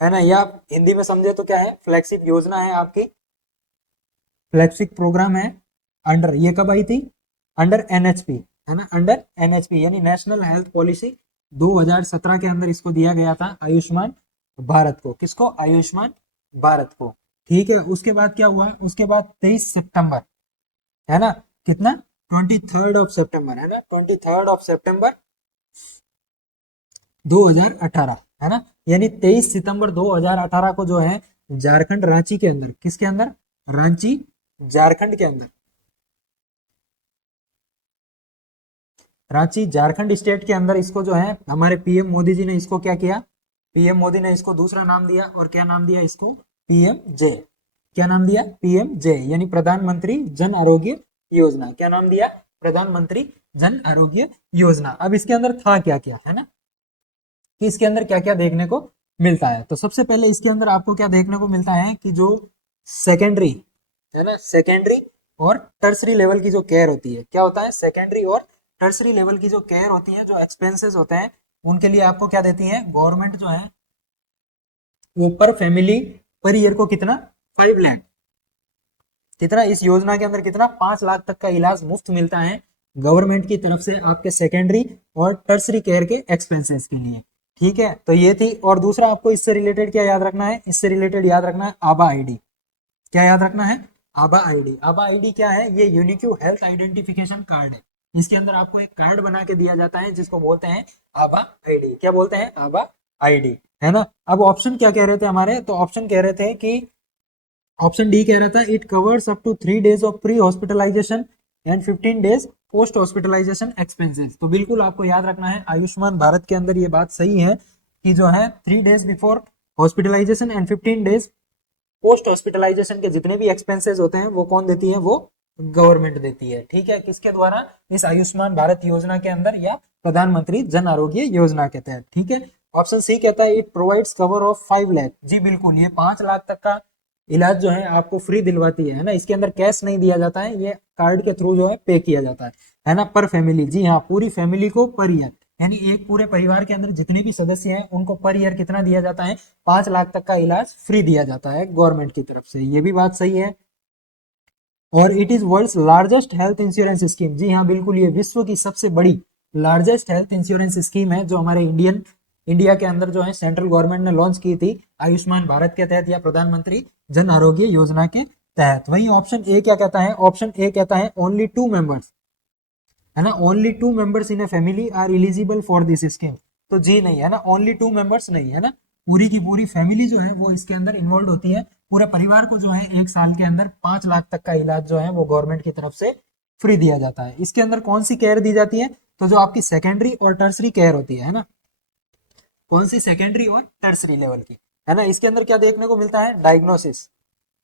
ना। या आप हिंदी में समझे तो क्या है, फ्लैगशिप योजना है आपकी, फ्लैगशिप प्रोग्राम है। अंडर, ये कब आई थी, अंडर एनएचपी, है ना, अंडर एनएचपी यानी नेशनल हेल्थ पॉलिसी 2017 के अंदर इसको दिया गया था आयुष्मान भारत को। किसको, आयुष्मान भारत को। ठीक है, उसके बाद क्या हुआ, उसके बाद 23 सितंबर, है ना, कितना, 23rd ऑफ सितंबर, है ना, 23rd ऑफ सितंबर 2018, है ना, यानी 23 सितंबर 2018 को जो है झारखंड रांची के अंदर, किसके अंदर, रांची झारखंड के अंदर, रांची झारखंड स्टेट के अंदर इसको जो है हमारे पीएम मोदी जी ने इसको क्या किया, पीएम मोदी ने इसको दूसरा नाम दिया, और क्या नाम दिया इसको, पीएम जे। क्या नाम दिया, पीएम जे, यानी प्रधानमंत्री जन आरोग्य योजना। क्या नाम दिया, प्रधानमंत्री जन आरोग्य योजना। अब इसके अंदर था क्या क्या, है ना, कि इसके अंदर क्या क्या देखने को मिलता है। तो सबसे पहले इसके अंदर आपको क्या देखने को मिलता है कि जो सेकेंडरी, है ना, सेकेंडरी और टर्सरी लेवल की जो केयर होती है, क्या होता है, सेकेंडरी और टर्सरी लेवल की जो केयर होती है, जो एक्सपेंसेस होते हैं, उनके लिए आपको क्या देती है गवर्नमेंट जो है, वो पर फैमिली पर ईयर को कितना, 5 लाख, कितना इस योजना के अंदर कितना, 5 लाख तक का इलाज मुफ्त मिलता है गवर्नमेंट की तरफ से आपके सेकेंडरी और टर्सरी केयर के एक्सपेंसेस के लिए। ठीक है, तो ये थी। और दूसरा आपको इससे रिलेटेड क्या याद रखना है, इससे रिलेटेड याद रखना है आबा आईडी। क्या याद रखना है, आबा आईडी। आबा आईडी क्या है, ये यूनिक हेल्थ आइडेंटिफिकेशन कार्ड है। इसके अंदर आपको एक कार्ड बना के दिया जाता है जिसको बोलते हैं आबा आईडी। क्या बोलते हैं, आबा आईडी, है ना। अब ऑप्शन क्या कह रहे थे हमारे, तो ऑप्शन कह रहे थे कि ऑप्शन डी कह रहा था it covers up to 3 days of pre hospitalization and 15 days post hospitalization expenses. तो बिल्कुल आपको याद रखना है आयुष्मान भारत के अंदर ये बात सही है कि जो है 3 days before hospitalization and 15 days post hospitalization के जितने भी एक्सपेंसेस होते हैं वो कौन देती है, वो गवर्नमेंट देती है। ठीक है, किसके द्वारा, इस आयुष्मान भारत योजना के अंदर या प्रधानमंत्री जन आरोग्य योजना के तहत। ठीक है, ऑप्शन सी कहता है it provides cover of 5 lakh. जी बिल्कुल, ये 5 लाख तक का इलाज जो है आपको फ्री दिलवाती है ना। इसके अंदर कैश नहीं दिया जाता है, ये कार्ड के थ्रू जो है पे किया जाता है ना, पर फैमिली। जी हाँ, पूरी फैमिली को पर ईयर, यानी एक पूरे परिवार के अंदर जितने भी सदस्य हैं उनको पर ईयर कितना दिया जाता है, 5 लाख तक का इलाज फ्री दिया जाता है गवर्नमेंट की तरफ से। ये भी बात सही है। और it is world's largest health insurance scheme. जी हाँ बिल्कुल, ये विश्व की सबसे बड़ी लार्जेस्ट हेल्थ इंश्योरेंस स्कीम है जो हमारे इंडिया के अंदर जो है सेंट्रल गवर्नमेंट ने लॉन्च की थी आयुष्मान भारत के तहत या प्रधानमंत्री जन आरोग्य योजना के तहत। वही ऑप्शन ए क्या कहता है, ऑप्शन ए कहता है ओनली 2 मेंबर्स, है ना, only 2 members in a family are eligible for this scheme. तो जी नहीं है ना, ओनली 2 मेंबर्स नहीं है ना, पूरी की पूरी फैमिली जो है वो इसके अंदर इन्वॉल्व होती है। पूरे परिवार को जो है 1 साल के अंदर 5 लाख तक का इलाज जो है वो गवर्नमेंट की तरफ से फ्री दिया जाता है। इसके अंदर कौन सी केयर दी जाती है, तो जो आपकी सेकेंडरी और टर्सरी केयर होती है ना, कौन सी सेकेंडरी और टर्सरी लेवल की, है ना। इसके अंदर क्या देखने को मिलता है, डायग्नोसिस,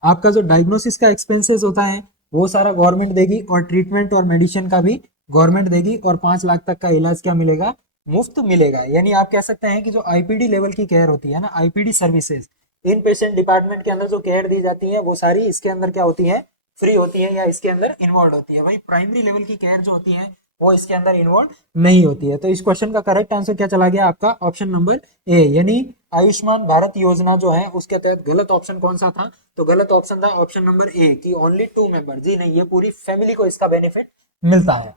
आपका जो डायग्नोसिस का एक्सपेंसेस होता है वो सारा गवर्नमेंट देगी, और ट्रीटमेंट और मेडिसिन का भी गवर्नमेंट देगी, और 5 लाख तक का इलाज क्या मिलेगा, मुफ्त मिलेगा। यानी आप कह सकते हैं कि जो आईपीडी लेवल की केयर होती है ना, आईपीडी सर्विसेज, इन पेशेंट डिपार्टमेंट के अंदर जो केयर दी जाती है वो सारी इसके अंदर क्या होती है, फ्री होती है या इसके अंदर इन्वॉल्व होती है। वही प्राइमरी लेवल की केयर जो होती है वो इसके अंदर इन्वॉल्व नहीं होती है। तो इस क्वेश्चन का करेक्ट आंसर क्या चला गया आपका, ऑप्शन नंबर ए, यानी आयुष्मान भारत योजना जो है उसके तहत गलत ऑप्शन कौन सा था, तो गलत ऑप्शन था ऑप्शन नंबर ए कि ओनली 2 मेंबर। जी नहीं, ये पूरी फैमिली को इसका बेनिफिट मिलता है।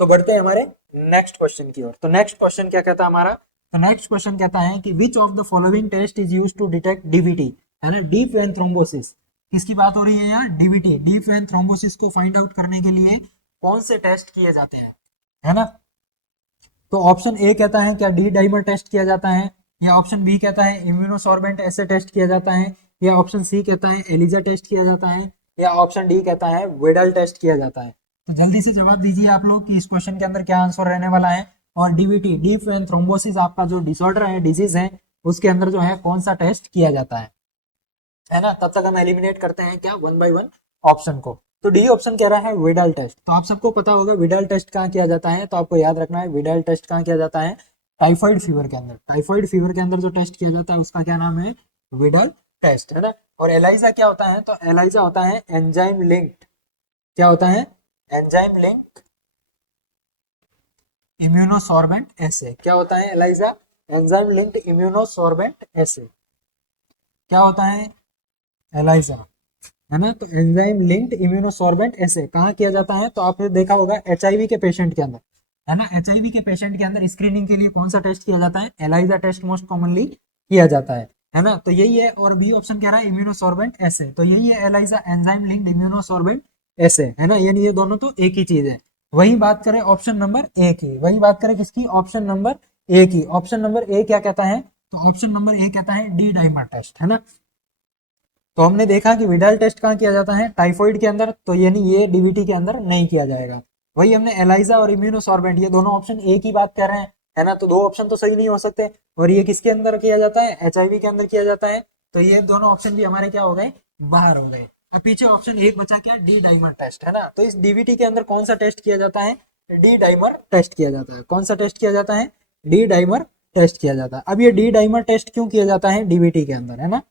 तो बढ़ते हैं हमारे नेक्स्ट क्वेश्चन की ओर। तो नेक्स्ट क्वेश्चन क्या कहता है हमारा, तो नेक्स्ट क्वेश्चन कहता है कि which of the following test is used to detect DVT, है ना, डीप वेन थ्रोम्बोसिस। किसकी बात हो रही है यार, डीवीटी, डीप वेन थ्रोम्बोसिस को फाइंड आउट करने के लिए कौन से टेस्ट किए जाते हैं, है ना। तो ऑप्शन ए कहता है क्या डी डाइमर टेस्ट किया जाता है, या ऑप्शन बी कहता है इम्यूनोसॉर्बेंट ऐसे टेस्ट किया जाता है, या ऑप्शन सी कहता है एलिजा टेस्ट किया जाता है, या ऑप्शन डी कहता है वेडल टेस्ट किया जाता है। तो जल्दी से जवाब दीजिए आप लोग कि इस क्वेश्चन के अंदर क्या आंसर रहने वाला है। और डीवीटी, डीप वेन थ्रोम्बोसिस, आपका जो डिसऑर्डर है, डिजीज है, उसके अंदर जो है कौन सा टेस्ट किया जाता है ना। तब तक हम एलिमिनेट करते हैं क्या, 1 बाय 1 ऑप्शन को। तो डी ऑप्शन कह रहा है विडाल टेस्ट। तो आप सबको पता होगा विडाल टेस्ट कहाँ किया जाता है, तो आपको याद रखना है विडाल टेस्ट कहाँ किया जाता है, टाइफाइड फीवर के अंदर। टाइफाइड फीवर के अंदर जो टेस्ट किया जाता है उसका क्या नाम है, विडाल टेस्ट, है ना। और एलाइजा क्या होता है, तो एलाइजा होता है एंजाइम लिंक्ड, क्या होता है, एंजाइम लिंक इम्यूनोसॉर्बेंट एसे। क्या होता है एलाइजा, एंजाइम लिंक्ड इम्यूनोसॉर्बेंट एसे। क्या होता है एलाइजा, है ना। तो एंजाइम लिंक्ड इम्यूनोसॉर्बेंट ऐसे कहाँ किया जाता है, तो आपने देखा होगा एचआईवी के पेशेंट के अंदर, है ना। एचआईवी के पेशेंट के अंदर स्क्रीनिंग के लिए कौन सा टेस्ट किया जाता है, एलाइजा टेस्ट मोस्ट कॉमनली किया जाता है ना। तो यही है। और बी ऑप्शन कह रहा है इम्यूनोसॉर्बेंट ऐसे, तो यही है एलाइजा एंजाइम लिंक्ड इम्यूनोसॉर्बेंट ऐसे, है ना। यानी ये दोनों तो एक ही चीज है। वही बात करें ऑप्शन नंबर ए की, वही बात करें किसकी, ऑप्शन नंबर ए की। ऑप्शन नंबर ए क्या कहता है, तो ऑप्शन नंबर ए कहता है डी डाइमर टेस्ट, है ना। तो हमने देखा कि विडाल टेस्ट कहाँ किया जाता है, टाइफॉइड के अंदर, तो यानी ये डीबीटी के अंदर नहीं किया जाएगा। वही हमने एलाइजा और इम्यूनोसॉर्बेंट, ये दोनों ऑप्शन ए की बात कर रहे हैं, है ना। तो दो ऑप्शन तो सही नहीं हो सकते। और ये किसके अंदर किया जाता है, एचआईवी के अंदर किया जाता है। तो ये दोनों ऑप्शन भी हमारे क्या हो गए, बाहर हो गए। अब पीछे ऑप्शन एक बचा क्या, डी डाइमर टेस्ट, है ना। तो इस डीबीटी के अंदर कौन सा टेस्ट किया जाता है, डी डाइमर टेस्ट किया जाता है। कौन सा टेस्ट किया जाता है, डी डाइमर टेस्ट किया जाता है। अब ये डी डाइमर टेस्ट क्यों किया जाता है डीबीटी के अंदर, है ना।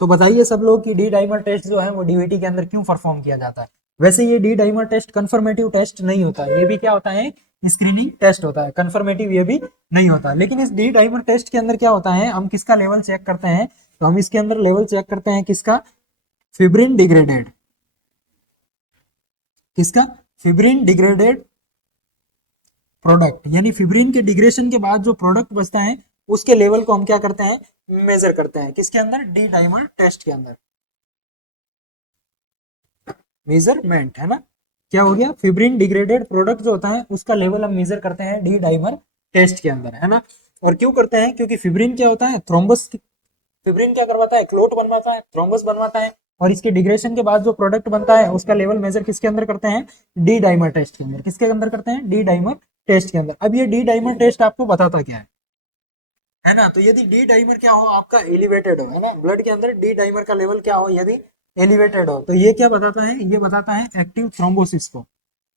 तो बताइए सब लोग कि डी डाइमर टेस्ट जो है वो डीवीटी के अंदर क्यों परफॉर्म किया जाता है। वैसे ये D dimer test confirmative test नहीं होता, ये भी क्या होता है, स्क्रीनिंग टेस्ट होता है, कंफर्मेटिव ये भी नहीं होता। लेकिन इस डी डाइमर टेस्ट के अंदर क्या होता है, हम किसका लेवल चेक करते हैं, तो हम इसके अंदर लेवल चेक करते हैं किसका, फिब्रिन डिग्रेडेड, किसका, फिब्रिन डिग्रेडेड प्रोडक्ट, यानी फिब्रिन के डिग्रेशन के बाद जो प्रोडक्ट बचता है उसके लेवल को हम क्या करते हैं, मेजर करते हैं, किसके अंदर, डी डाइमर टेस्ट के अंदर, मेजरमेंट, है ना। क्या हो गया, फिब्रिन डिग्रेडेड प्रोडक्ट जो होता है उसका लेवल हम मेजर करते हैं डी डाइमर टेस्ट के अंदर, है ना। और क्यों करते हैं, क्योंकि फिब्रिन क्या होता है, थ्रोम्बस, फिब्रिन क्या करवाता है, क्लोट बनवाता है, थ्रोम्बस बनवाता है, और इसके डिग्रेशन के बाद जो प्रोडक्ट बनता है उसका लेवल मेजर किसके अंदर करते हैं, डी डाइमर टेस्ट के अंदर। किसके अंदर करते हैं, डी डाइमर टेस्ट के अंदर। अब ये डी डाइमर टेस्ट आपको बताता क्या है ना। तो यदि डी डाइमर क्या हो आपका एलिवेटेड हो, है ना, ब्लड के अंदर डी डाइमर का लेवल क्या हो यदि एलिवेटेड हो, तो ये क्या बताता है, ये बताता है एक्टिव थ्रोम्बोसिस को।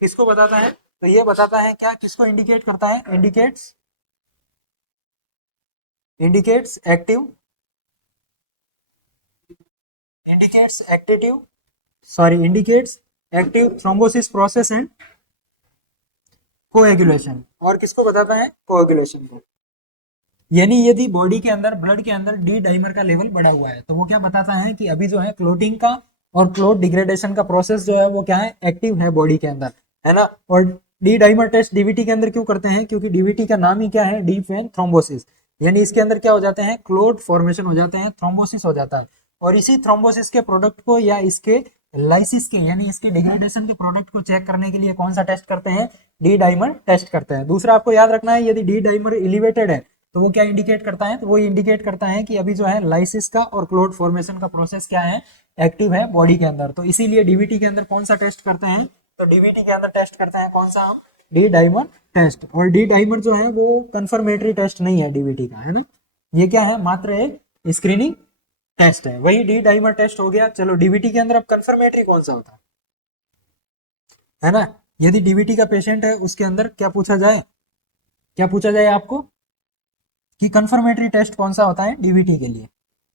किसको बताता है, तो ये बताता है क्या, किसको इंडिकेट करता है, indicates active, indicates active thrombosis process and coagulation. और किसको बताता है, कोएगुलेशन को। यानी यदि बॉडी के अंदर, ब्लड के अंदर डी डाइमर का लेवल बढ़ा हुआ है तो वो क्या बताता है कि अभी जो है क्लोटिंग का और क्लोथ डिग्रेडेशन का प्रोसेस जो है वो क्या है, एक्टिव है बॉडी के अंदर, है ना। और डी डाइमर टेस्ट डीवीटी के अंदर क्यों करते हैं, क्योंकि डीवीटी का नाम ही क्या है, डीप वेन थ्रोम्बोसिस, यानी इसके अंदर क्या हो जाते हैं, क्लोथ फॉर्मेशन हो जाते हैं, थ्रोम्बोसिस हो जाता है। और इसी थ्रोम्बोसिस के प्रोडक्ट को या इसके लाइसिस के यानी इसके डिग्रेडेशन के प्रोडक्ट को चेक करने के लिए कौन सा टेस्ट करते हैं, डी डाइमर टेस्ट करते हैं। दूसरा आपको याद रखना है, यदि डी डाइमर एलिवेटेड है तो वो क्या इंडिकेट करता है, तो वो इंडिकेट करता है कि अभी जो है लाइसिस का और क्लोथ फॉर्मेशन का प्रोसेस क्या है, एक्टिव है बॉडी के अंदर। तो इसीलिए डीवीटी के अंदर कौन सा टेस्ट करते हैं, तो डीवीटी के अंदर टेस्ट करते हैं कौन सा हम, डी डाइमर टेस्ट। और डी डाइमर जो है वो कंफर्मेटरी टेस्ट नहीं है डीवीटी का, है ना, ये क्या है, मात्र एक स्क्रीनिंग टेस्ट है। वही डी डाइमर टेस्ट हो गया। चलो डीवीटी के अंदर अब कंफर्मेटरी कौन सा होता है ना, यदि डीवीटी का पेशेंट है उसके अंदर क्या पूछा जाए, क्या पूछा जाए आपको कि कंफर्मेटरी टेस्ट कौन सा होता है डीवीटी के लिए,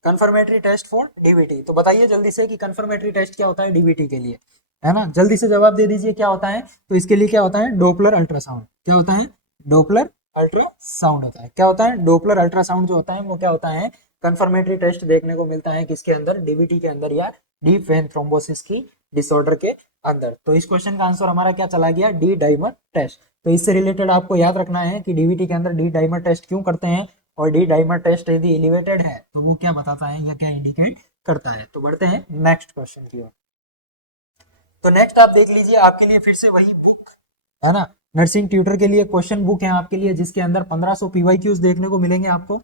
कंफर्मेटरी टेस्ट फॉर डीवीटी। तो बताइए जल्दी से कि कंफर्मेटरी टेस्ट क्या होता है डीवीटी के लिए, है ना, जल्दी से जवाब दे दीजिए क्या होता है। तो इसके लिए क्या होता है, डोपलर अल्ट्रासाउंड। क्या होता है, डोपलर अल्ट्रासाउंड होता है। क्या होता है, डोपलर अल्ट्रासाउंड जो होता है वो क्या होता है, कंफर्मेटरी टेस्ट देखने को मिलता है किसके अंदर, डीवीटी के अंदर या डीप वेन थ्रोम्बोसिस की डिसऑर्डर के अंदर। तो इस क्वेश्चन का आंसर हमारा क्या चला गया, डी डाइमर टेस्ट। तो इससे रिलेटेड आपको याद रखना है कि डीवीटी के अंदर डी डाइमर टेस्ट क्यों करते हैं, और डी डाइमर टेस्ट यदि एलिवेटेड है तो वो क्या बताता है या क्या इंडिकेट करता है। तो बढ़ते हैं नेक्स्ट क्वेश्चन की ओर। तो नेक्स्ट आप देख लीजिए, आपके लिए फिर से वही बुक है ना, नर्सिंग ट्यूटर के लिए क्वेश्चन बुक है आपके लिए, जिसके अंदर 1500 पीवाईक्यूज देखने को मिलेंगे आपको।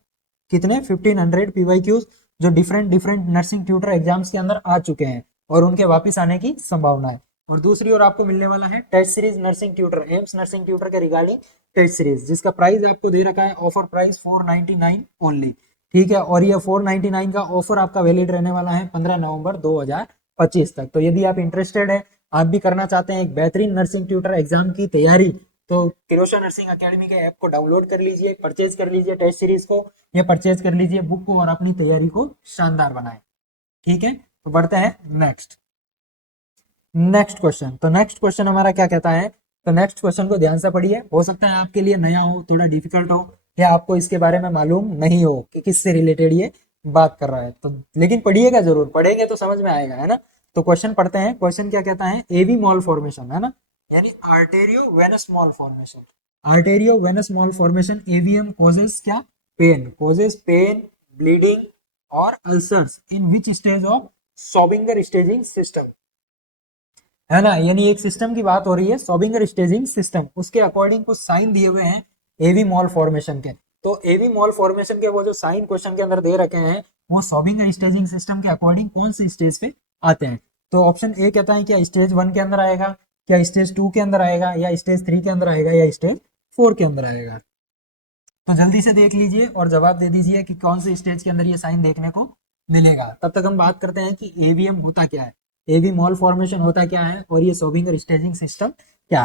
कितने, 1500 पीवाईक्यूज, जो different different nursing tutor exams के अंदर आ चुके हैं और उनके वापस आने की संभावना है। और दूसरी ओर आपको मिलने वाला है test series nursing tutor, AIIMS nursing tutor के रिगार्डिंग टेस्ट सीरीज, जिसका प्राइस आपको दे रखा है, ऑफर प्राइस 499 ओनली। ठीक है, और ये 499 का ऑफर आपका वैलिड रहने वाला है 15 नवंबर 2025 तक। तो यदि आप इंटरेस्टेड है, आप भी करना चाहते हैं एक बेहतरीन नर्सिंग ट्यूटर एग्जाम की तैयारी, तो किरोशा नर्सिंग अकेडमी के ऐप को डाउनलोड कर लीजिए, परचेज कर लीजिए टेस्ट सीरीज को, या परचेज कर लीजिए बुक को, और अपनी तैयारी को शानदार बनाएं। ठीक है, तो बढ़ते हैं नेक्स्ट क्वेश्चन। तो नेक्स्ट क्वेश्चन हमारा क्या कहता है, तो नेक्स्ट क्वेश्चन को ध्यान से पढ़िए, हो सकता है आपके लिए नया हो, थोड़ा डिफिकल्ट हो, या आपको इसके बारे में मालूम नहीं हो कि किससे रिलेटेड ये बात कर रहा है, तो लेकिन पढ़िएगा जरूर, पढ़ेंगे तो समझ में आएगा, है ना। तो क्वेश्चन पढ़ते हैं, क्वेश्चन क्या कहता है, एवी मॉल फॉर्मेशन, है ना, यानी arteriovenous malformation, arteriovenous malformation AVM causes क्या, पेन, कॉजेस पेन, ब्लीडिंग और ulcers in which stage of Schobinger staging system, है ना, यानी एक सिस्टम की बात हो रही है, सॉबिंगर स्टेजिंग सिस्टम, उसके अकॉर्डिंग कुछ साइन दिए हुए हैं एवी मॉल फॉर्मेशन के। तो एवी मॉल फॉर्मेशन के वो जो साइन क्वेश्चन के अंदर दे रखे हैं, वो सॉबिंगर स्टेजिंग सिस्टम के अकॉर्डिंग कौन से स्टेज पे आते हैं। तो ऑप्शन ए कहता है क्या स्टेज 1 के अंदर आएगा, क्या स्टेज 2 के अंदर आएगा, या स्टेज 3 के अंदर आएगा, या स्टेज 4 के अंदर आएगा। तो जल्दी से देख लीजिए और जवाब दे दीजिए कि कौन से स्टेज के अंदर ये साइन देखने को मिलेगा। तब तक हम बात करते हैं कि एवीएम होता क्या है, एवी मॉल फॉर्मेशन होता क्या है, और ये सोबिंगर स्टेजिंग सिस्टम क्या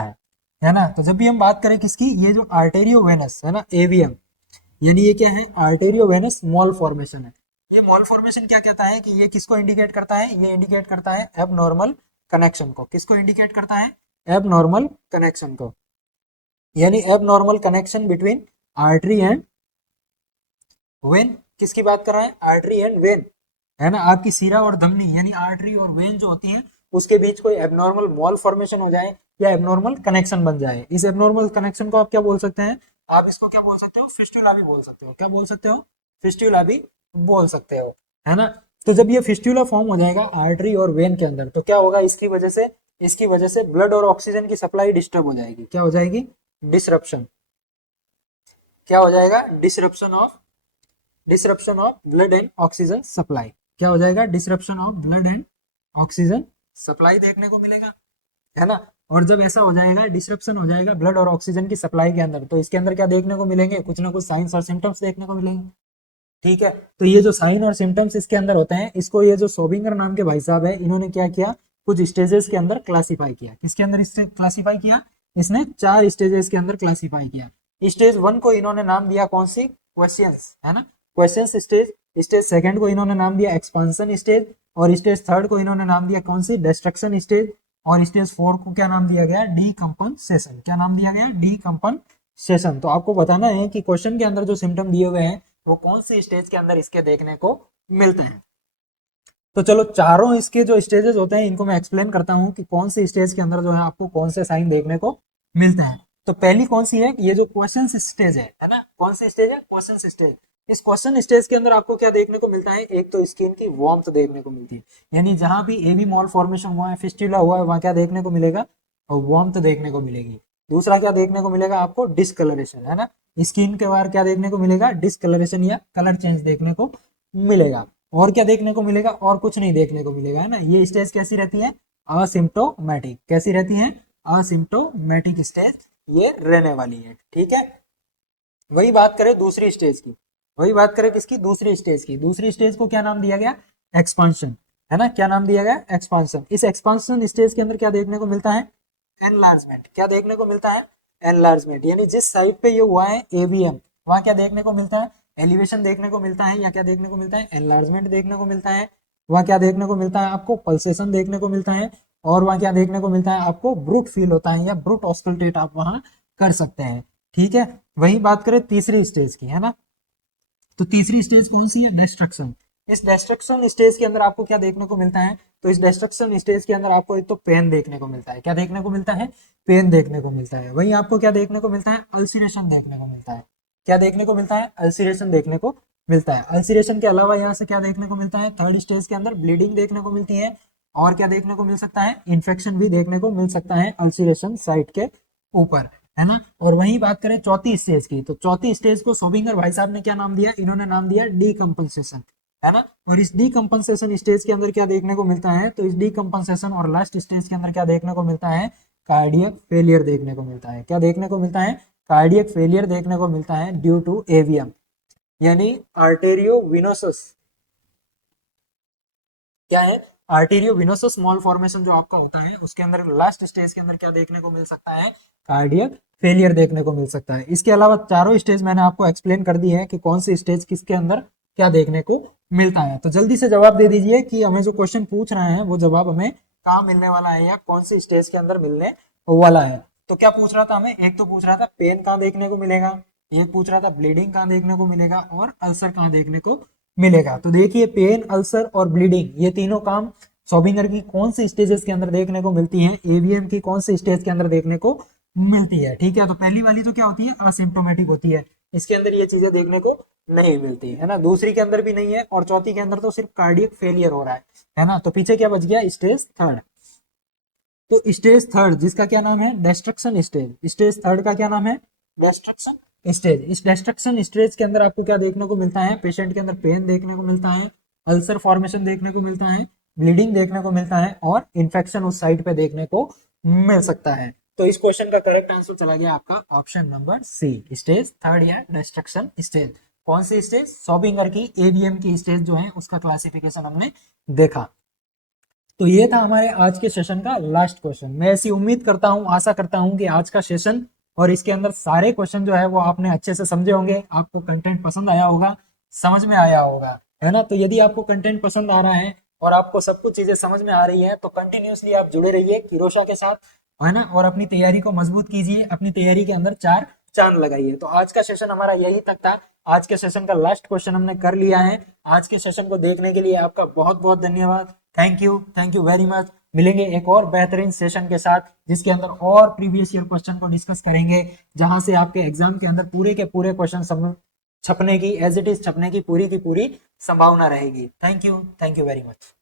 है ना। तो जब भी हम बात करें किसकी, ये जो आर्टेरियो वेनस है ना, एवीएम, यानी ये क्या है, आर्टेरियो वेनस मॉल फॉर्मेशन है। ये मॉल फॉर्मेशन क्या कहता है कि ये किसको इंडिकेट करता है, ये इंडिकेट करता है एबनॉर्मल कनेक्शन को। किसको इंडिकेट करता है, एबनॉर्मल कनेक्शन को, यानी abnormal connection between artery and when. किसकी बात कर रहा है, आर्टरी एंड वेन, है ना, आपकी सीरा और धमनी यानी आर्टरी और वेन जो होती है उसके बीच कोई एबनॉर्मल मॉल फॉर्मेशन हो जाए या एबनॉर्मल कनेक्शन बन जाए, इस एबनॉर्मल कनेक्शन को आप क्या बोल सकते हैं, आप इसको क्या बोल सकते हो, फिस्टुला भी बोल सकते हो। क्या बोल सकते हो, फिस्टुला भी बोल सकते हो, है ना। तो जब ये फिस्टुला फॉर्म हो जाएगा आर्टरी और वेन के अंदर, तो क्या होगा, इसकी वजह से ब्लड और ऑक्सीजन की सप्लाई डिस्टर्ब हो जाएगी। क्या हो जाएगी, डिसरप्शन। क्या हो जाएगा, disruption of blood and oxygen supply. क्या हो जाएगा, disruption of blood and oxygen supply देखने को मिलेगा, है ना। और जब ऐसा हो जाएगा, डिसरप्शन हो जाएगा ब्लड और ऑक्सीजन की सप्लाई के अंदर, तो इसके अंदर क्या देखने को मिलेंगे, कुछ ना कुछ साइंस और सिम्टम्स देखने को मिलेंगे। ठीक है, तो ये जो साइन और सिम्टम्स इसके अंदर होते हैं, इसको ये जो सोबिंगर नाम के भाई साहब है, इन्होंने क्या किया, कुछ स्टेजेस के अंदर क्लासीफाई किया। किसके अंदर इससे क्लासीफाई किया, इसने 4 स्टेजेस के अंदर क्लासीफाई किया। स्टेज 1 को इन्होंने नाम दिया कौन सी, क्वेश्चंस, है ना, क्वेश्चंस स्टेज। स्टेज 2 को इन्होंने नाम दिया एक्सपांसन स्टेज, और स्टेज 3 को इन्होंने नाम दिया कौन सी, डिस्ट्रक्शन स्टेज, और स्टेज 4 को क्या नाम दिया गया, डीकंपनसेशन। क्या नाम दिया गया, डीकंपनसेशन। तो आपको बताना है कि क्वेश्चन के अंदर जो सिम्टम दिए हुए हैं वो कौन सी स्टेज के अंदर इसके देखने को मिलते हैं। तो चलो चारों इसके जो स्टेजेस होते हैं इनको मैं एक्सप्लेन करता हूँ कि कौन से स्टेज के अंदर जो है आपको कौन से साइन देखने को मिलते हैं। तो पहली कौन सी है, ये जो क्वेश्चन स्टेज है ना, कौन सी स्टेज है, क्वेश्चन स्टेज। इस क्वेश्चन स्टेज के अंदर आपको क्या देखने को मिलता है, एक तो स्किन की वार्मथ देखने को मिलती है, यानी जहां भी एवी मॉल फॉर्मेशन हुआ है, फिस्टुला हुआ है, वहां क्या देखने को मिलेगा, और वार्मथ देखने को मिलेगी। दूसरा क्या देखने को मिलेगा आपको, डिस्कलरेशन, है ना, स्किन के बाहर क्या देखने को मिलेगा, डिस्कलरेशन या कलर चेंज देखने को मिलेगा। और क्या देखने को मिलेगा, और कुछ नहीं देखने को मिलेगा, है ना। ये स्टेज कैसी रहती है, असिम्प्टोमेटिक, कैसी रहती है, असिम्प्टोमेटिक स्टेज ये रहने वाली है, ठीक है। वही बात करें दूसरी स्टेज की, वही बात करें किसकी, दूसरी स्टेज की। दूसरी स्टेज को क्या नाम दिया गया, एक्सपांशन, है ना, क्या नाम दिया गया, एक्सपांशन। इस एक्सपांशन स्टेज के अंदर क्या देखने को मिलता है, एनलार्जमेंट, क्या देखने को मिलता है, एनलार्जमेंट, यानी जिस साइड पे ये हुआ है एवीएम, वहां क्या देखने को मिलता है, एलिवेशन देखने को मिलता है, या क्या देखने को मिलता है, एनलार्जमेंट देखने को मिलता है। वहां क्या देखने को मिलता है आपको, पल्सेशन देखने को मिलता है। और वहां क्या देखने को मिलता है आपको, ब्रूट फील होता है, या ब्रूट ऑस्कल्टेट आप वहां कर सकते हैं, ठीक है। वही बात करें तीसरी स्टेज की, है ना, तो तीसरी स्टेज कौन सी है, डिस्ट्रक्शन। इस डिस्ट्रक्शन स्टेज के अंदर आपको क्या देखने को मिलता है, तो इस डिस्ट्रक्शन स्टेज के अंदर आपको एक तो पेन देखने को मिलता है, क्या देखने को मिलता है, पेन देखने को मिलता है। वहीं आपको क्या देखने को मिलता है, अल्सरेशन देखने को मिलता है, क्या देखने को मिलता है, अल्सरेशन देखने को मिलता है। अल्सरेशन के अलावा यहाँ से क्या देखने को मिलता है, थर्ड स्टेज के अंदर ब्लीडिंग देखने को मिलती है, और क्या देखने को मिल सकता है, इन्फेक्शन भी देखने को मिल सकता है अल्सरेशन साइट के ऊपर, है ना। और वहीं बात करें चौथी स्टेज की, तो चौथी स्टेज को सोबिंगर भाई साहब ने क्या नाम दिया, इन्होंने नाम दिया डीकंपनसेशन, है ना। और इस डीकंपनसेशन स्टेज के अंदर क्या देखने को मिलता है, तो इस डीकंपनसेशन और लास्ट स्टेज के अंदर क्या देखने को मिलता है, कार्डियक फेलियर देखने को मिलता है। क्या देखने को मिलता है, कार्डियक फेलियर देखने को मिलता है ड्यू टू एवीएम, यानी आर्टेरियोविनोसस, क्या है, आर्टेरियोविनोसस स्मॉल फॉर्मेशन जो आपका होता है उसके अंदर लास्ट स्टेज के अंदर क्या देखने को मिल सकता है, कार्डियक फेलियर देखने को मिल सकता है। इसके अलावा चारों स्टेज मैंने आपको एक्सप्लेन कर दी है कि कौन सी स्टेज किसके अंदर क्या देखने को मिलता है। तो जल्दी से जवाब दे दीजिए कि हमें जो क्वेश्चन पूछ रहे हैं वो जवाब हमें कहाँ मिलने वाला है, या कौन सी स्टेज के अंदर मिलने वाला है। तो क्या पूछ रहा था हमें, एक तो पूछ रहा था पेन कहाँ देखने को मिलेगा, एक पूछ रहा था ब्लीडिंग कहाँ देखने को मिलेगा, और अल्सर कहाँ देखने को मिलेगा। तो देखिए पेन, अल्सर और ब्लीडिंग ये तीनों काम सोबिंगर की कौन सी स्टेजेस के अंदर देखने को मिलती है, एवीएम की कौन सी स्टेज के अंदर देखने को मिलती है, ठीक है। तो पहली वाली तो क्या होती है, असिम्प्टोमेटिक होती है, इसके अंदर ये चीजें देखने को नहीं मिलती है ना। दूसरी के अंदर भी नहीं है, और चौथी के अंदर तो सिर्फ कार्डियक फेलियर हो रहा है ना। तो पीछे क्या बच गया, स्टेज थर्ड। तो स्टेज थर्ड जिसका क्या नाम है, डिस्ट्रक्शन स्टेज, स्टेज थर्ड का क्या नाम है, डिस्ट्रक्शन स्टेज। इस डिस्ट्रक्शन स्टेज के अंदर आपको क्या देखने को मिलता है, पेशेंट के अंदर पेन देखने को मिलता है, अल्सर फॉर्मेशन देखने को मिलता है, ब्लीडिंग देखने को मिलता है, और इन्फेक्शन उस साइड पे देखने को मिल सकता है। तो इस क्वेश्चन का करेक्ट आंसर चला गया आपका option number C, stage third या डिस्ट्रक्शन स्टेज। कौन सी स्टेज, सोबिंगर की एवीएम की स्टेज जो है उसका क्लासिफिकेशन हमने देखा। तो ये था हमारे आज के सेशन का लास्ट क्वेश्चन। मैं ऐसी उम्मीद करता हूँ, आशा करता हूँ कि आज का सेशन और इसके अंदर सारे क्वेश्चन जो है वो आपने अच्छे से समझे होंगे, आपको कंटेंट पसंद आया होगा, समझ में आया होगा, है ना। तो यदि आपको कंटेंट पसंद आ रहा है और आपको सब कुछ चीजें समझ में आ रही है तो कंटिन्यूसली आप जुड़े रहिए किरोशा के साथ, है ना, और अपनी तैयारी को मजबूत कीजिए, अपनी तैयारी के अंदर चार चांद लगाइए। तो आज का सेशन हमारा यही तक था, आज के सेशन का लास्ट क्वेश्चन हमने कर लिया है। आज के सेशन को देखने के लिए आपका बहुत बहुत धन्यवाद, थैंक यू वेरी मच। मिलेंगे एक और बेहतरीन सेशन के साथ जिसके अंदर और प्रीवियस ईयर क्वेश्चन को डिस्कस करेंगे, जहां से आपके एग्जाम के अंदर पूरे के पूरे क्वेश्चन छपने की, एज इट इज छपने की पूरी संभावना रहेगी। Thank you very much.